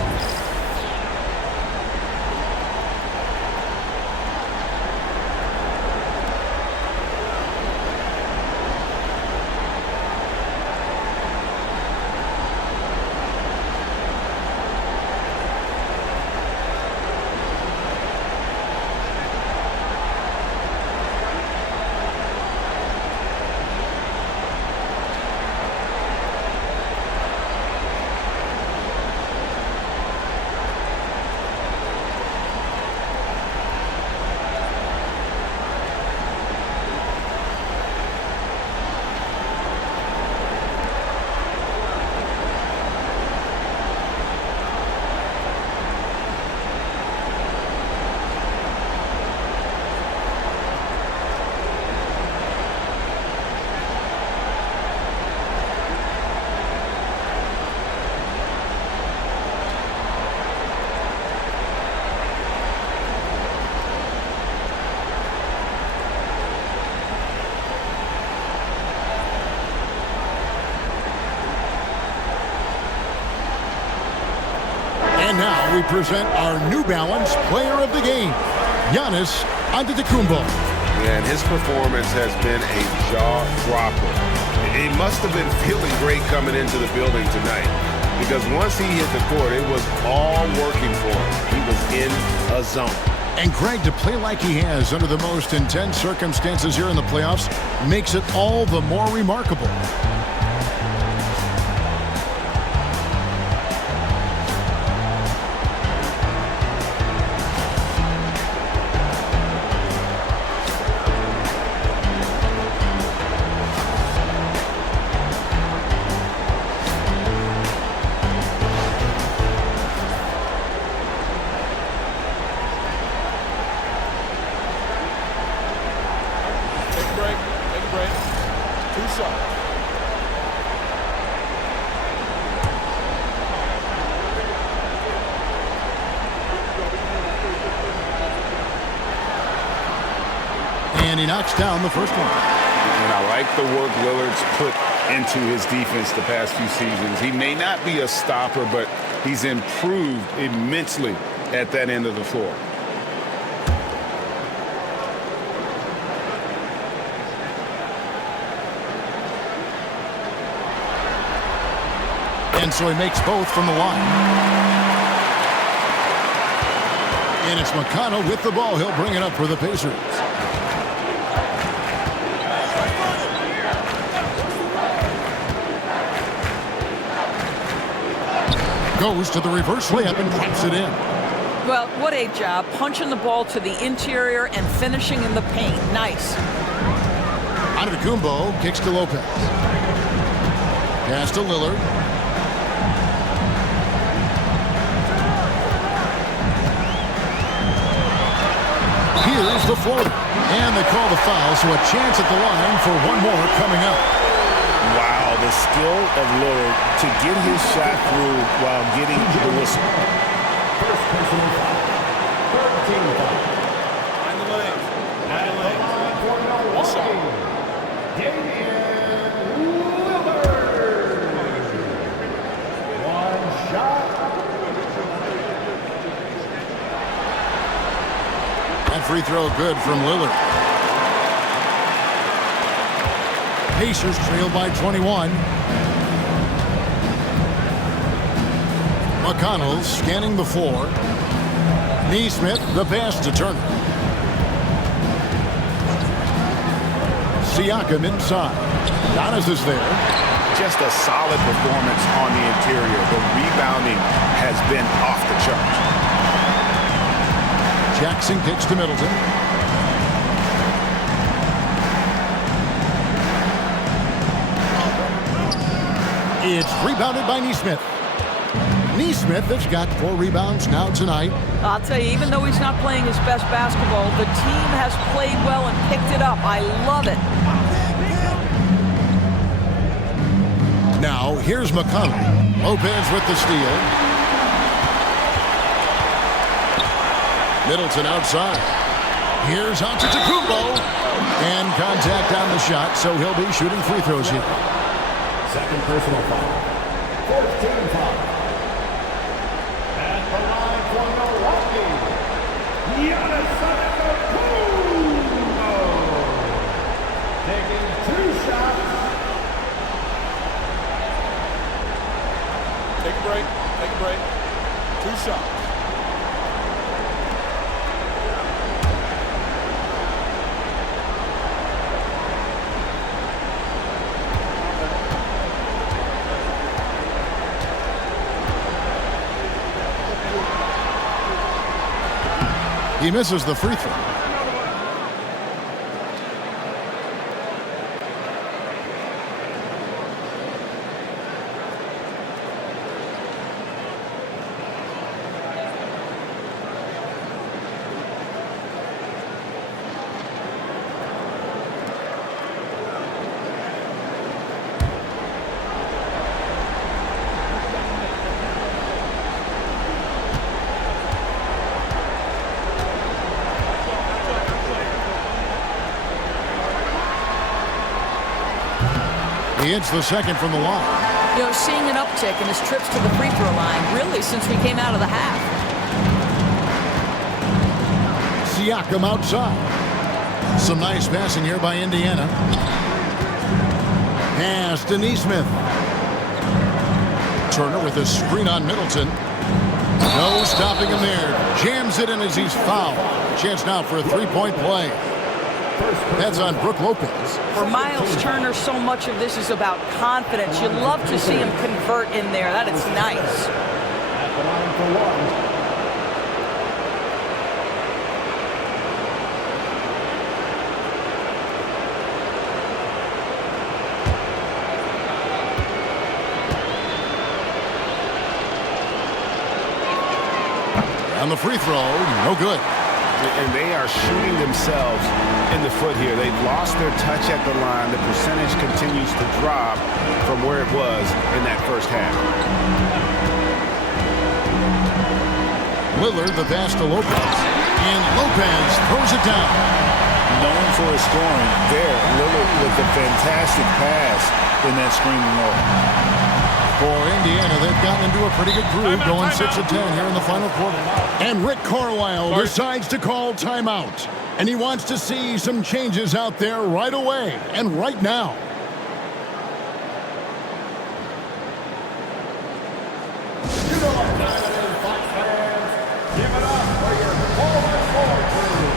And now we present our New Balance Player of the Game, Giannis Antetokounmpo. And his performance has been a jaw-dropper. He must have been feeling great coming into the building tonight, because once he hit the court, it was all working for him. He was in a zone. And Greg, to play like he has under the most intense circumstances here in the playoffs makes it all the more remarkable. And he knocks down the first one. And I like the work Lillard's put into his defense the past few seasons. He may not be a stopper, but he's improved immensely at that end of the floor. And so he makes both from the line. And it's McConnell with the ball. He'll bring it up for the Pacers. Goes to the reverse layup and drops it in. Well, what a job. Punching the ball to the interior and finishing in the paint. Nice. Antetokounmpo kicks to Lopez. Pass to Lillard. Here's the floater. And they call the foul, so a chance at the line for one more coming up. Wow, the skill of Lillard to get his shot through while getting the whistle. First personal foul. 13 foul. Behind the legs. Behind the legs. For Milwaukee, Lillard. One shot. free throw good from Lillard. Pacers trail by 21. McConnell scanning the floor. Naismith, the pass to Turner. Siakam inside. Giannis is there. Just a solid performance on the interior. The rebounding has been off the charts. Jackson kicks to Middleton. It's rebounded by Naismith. Naismith has got 4 rebounds now tonight. I'll tell you, even though he's not playing his best basketball, the team has played well and picked it up. I love it. Now, here's McConnell. Lopez with the steal. Middleton outside. Here's Antetokounmpo. And contact on the shot, so he'll be shooting free throws here. Second personal foul. 14 foul. At the line for Milwaukee, Antetokounmpo. Taking 2 shots. Take a break. Take a break. 2 shots. He misses the free throw. He hits the second from the line. You know, seeing an uptick in his trips to the free throw line, really, since we came out of the half. Siakam outside. Some nice passing here by Indiana. Pass to Naismith. Turner with a screen on Middleton. No stopping him there. Jams it in as he's fouled. Chance now for a 3-point play. That's on Brook Lopez. For Miles Turner, so much of this is about confidence. You love to see him convert in there. That is nice. At the line for one. On the free throw, no good. And they are shooting themselves in the foot here. They've lost their touch at the line. The percentage continues to drop from where it was in that first half. Lillard, the pass to Lopez. And Lopez throws it down. Known for his scoring there. Lillard with a fantastic pass in that screening role. For Indiana, they've gotten into a pretty good groove, going 6 of 10 here in the final quarter. And Rick Carlisle decides to call timeout. And he wants to see some changes out there right away and right now. You know what time it is, Fox fans. Give it up for your 4x4 crew.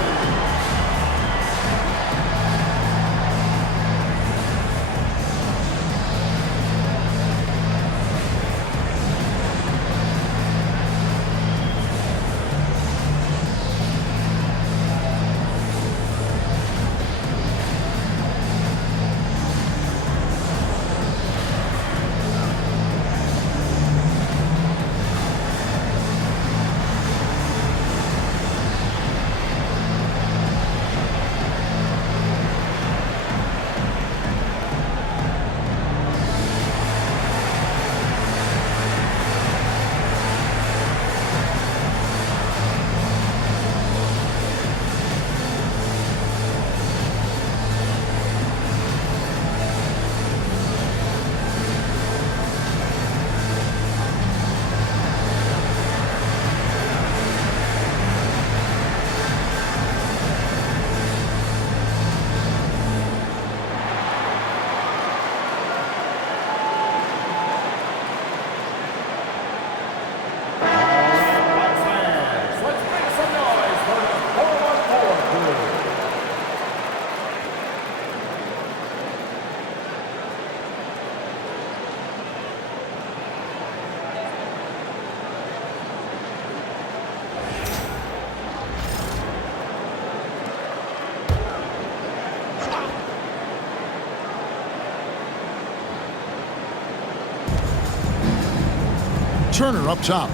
Turner up top.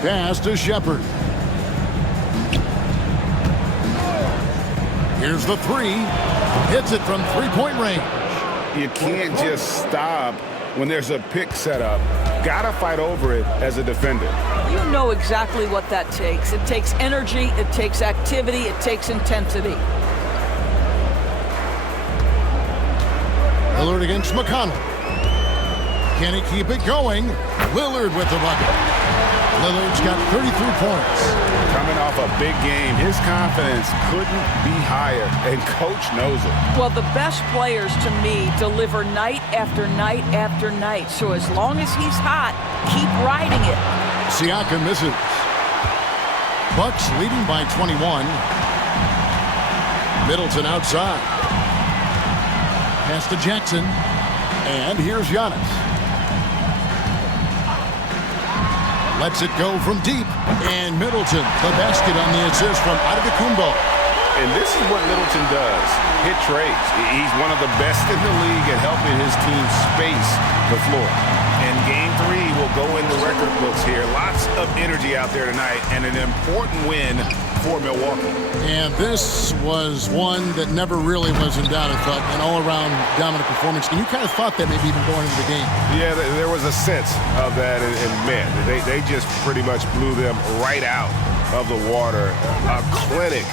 Pass to Shepard. Here's the three. Hits it from three-point range. You can't just stop when there's a pick set up. Gotta fight over it as a defender. You know exactly what that takes. It takes energy, it takes activity, it takes intensity. Lillard against McConnell. Can he keep it going? Lillard with the bucket. Lillard's got 33 points. Coming off a big game, his confidence couldn't be higher, and coach knows it. Well, the best players, to me, deliver night after night after night. So as long as he's hot, keep riding it. Siakam misses. Bucks leading by 21. Middleton outside. Pass to Jackson. And here's Giannis. Lets it go from deep. And Middleton, the basket on the assist from Antetokounmpo. And this is what Middleton does. Hit trades. He's one of the best in the league at helping his team space the floor. And game 3 will go in the record books here. Lots of energy out there tonight, and an important win for Milwaukee. And this was one that never really was in doubt, I thought, an all-around dominant performance. And you kind of thought that maybe even going into the game. Yeah, there was a sense of that, and man, they just pretty much blew them right out of the water. A clinic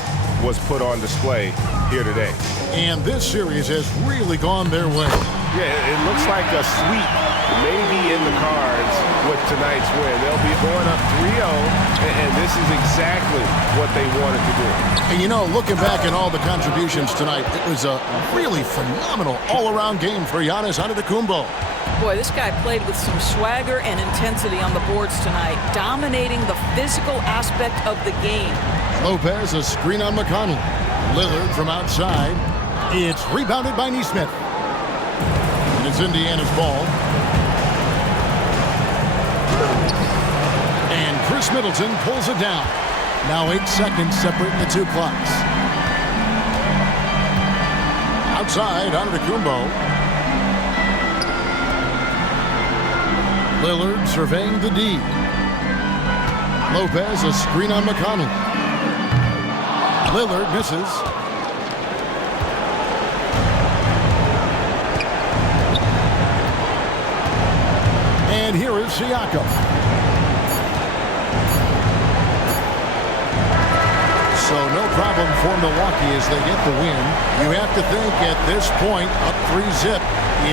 was put on display here today. And this series has really gone their way. Yeah, it looks like a sweep may be in the cards with tonight's win. They'll be going up 3-0, and this is exactly what they wanted to do. And you know, looking back at all the contributions tonight, it was a really phenomenal all-around game for Giannis Antetokounmpo. Boy, this guy played with some swagger and intensity on the boards tonight, dominating the physical aspect of the game. Lopez, a screen on McConnell. Lillard from outside. It's rebounded by Naismith. And it's Indiana's ball. And Chris Middleton pulls it down. Now 8 seconds separating the two clocks. Outside, Antetokounmpo. Lillard surveying the D. Lopez, a screen on McConnell. Lillard misses. And here is Siakam. So no problem for Milwaukee as they get the win. You have to think at this point, up 3-0.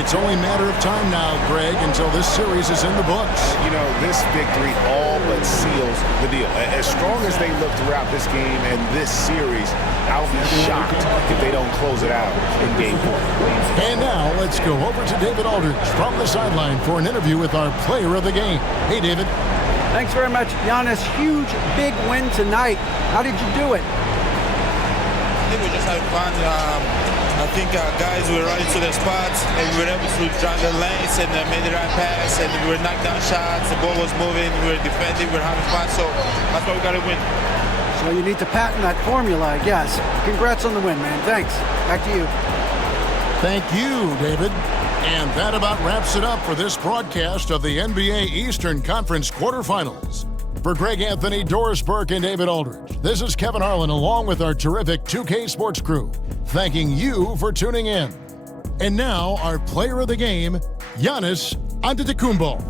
It's only a matter of time now, Greg, until this series is in the books. You know, this victory all but seals the deal. As strong as they look throughout this game and this series, I'll be shocked if they don't close it out in game 4. And now let's go over to David Aldridge from the sideline for an interview with our player of the game. Hey, David. Thanks very much, Giannis. Huge, big win tonight. How did you do it? I think we just had fun. I think guys were running to their spots, and we were able to drive the lanes and made the right pass, and we were knocking down shots. The ball was moving. We were defending. We were having fun. So that's why we got to win. So you need to patent that formula, I guess. Congrats on the win, man. Thanks. Back to you. Thank you, David. And that about wraps it up for this broadcast of the NBA Eastern Conference quarterfinals. For Greg Anthony, Doris Burke, and David Aldridge, this is Kevin Harlan along with our terrific 2K Sports crew, thanking you for tuning in. And now, our player of the game, Giannis Antetokounmpo.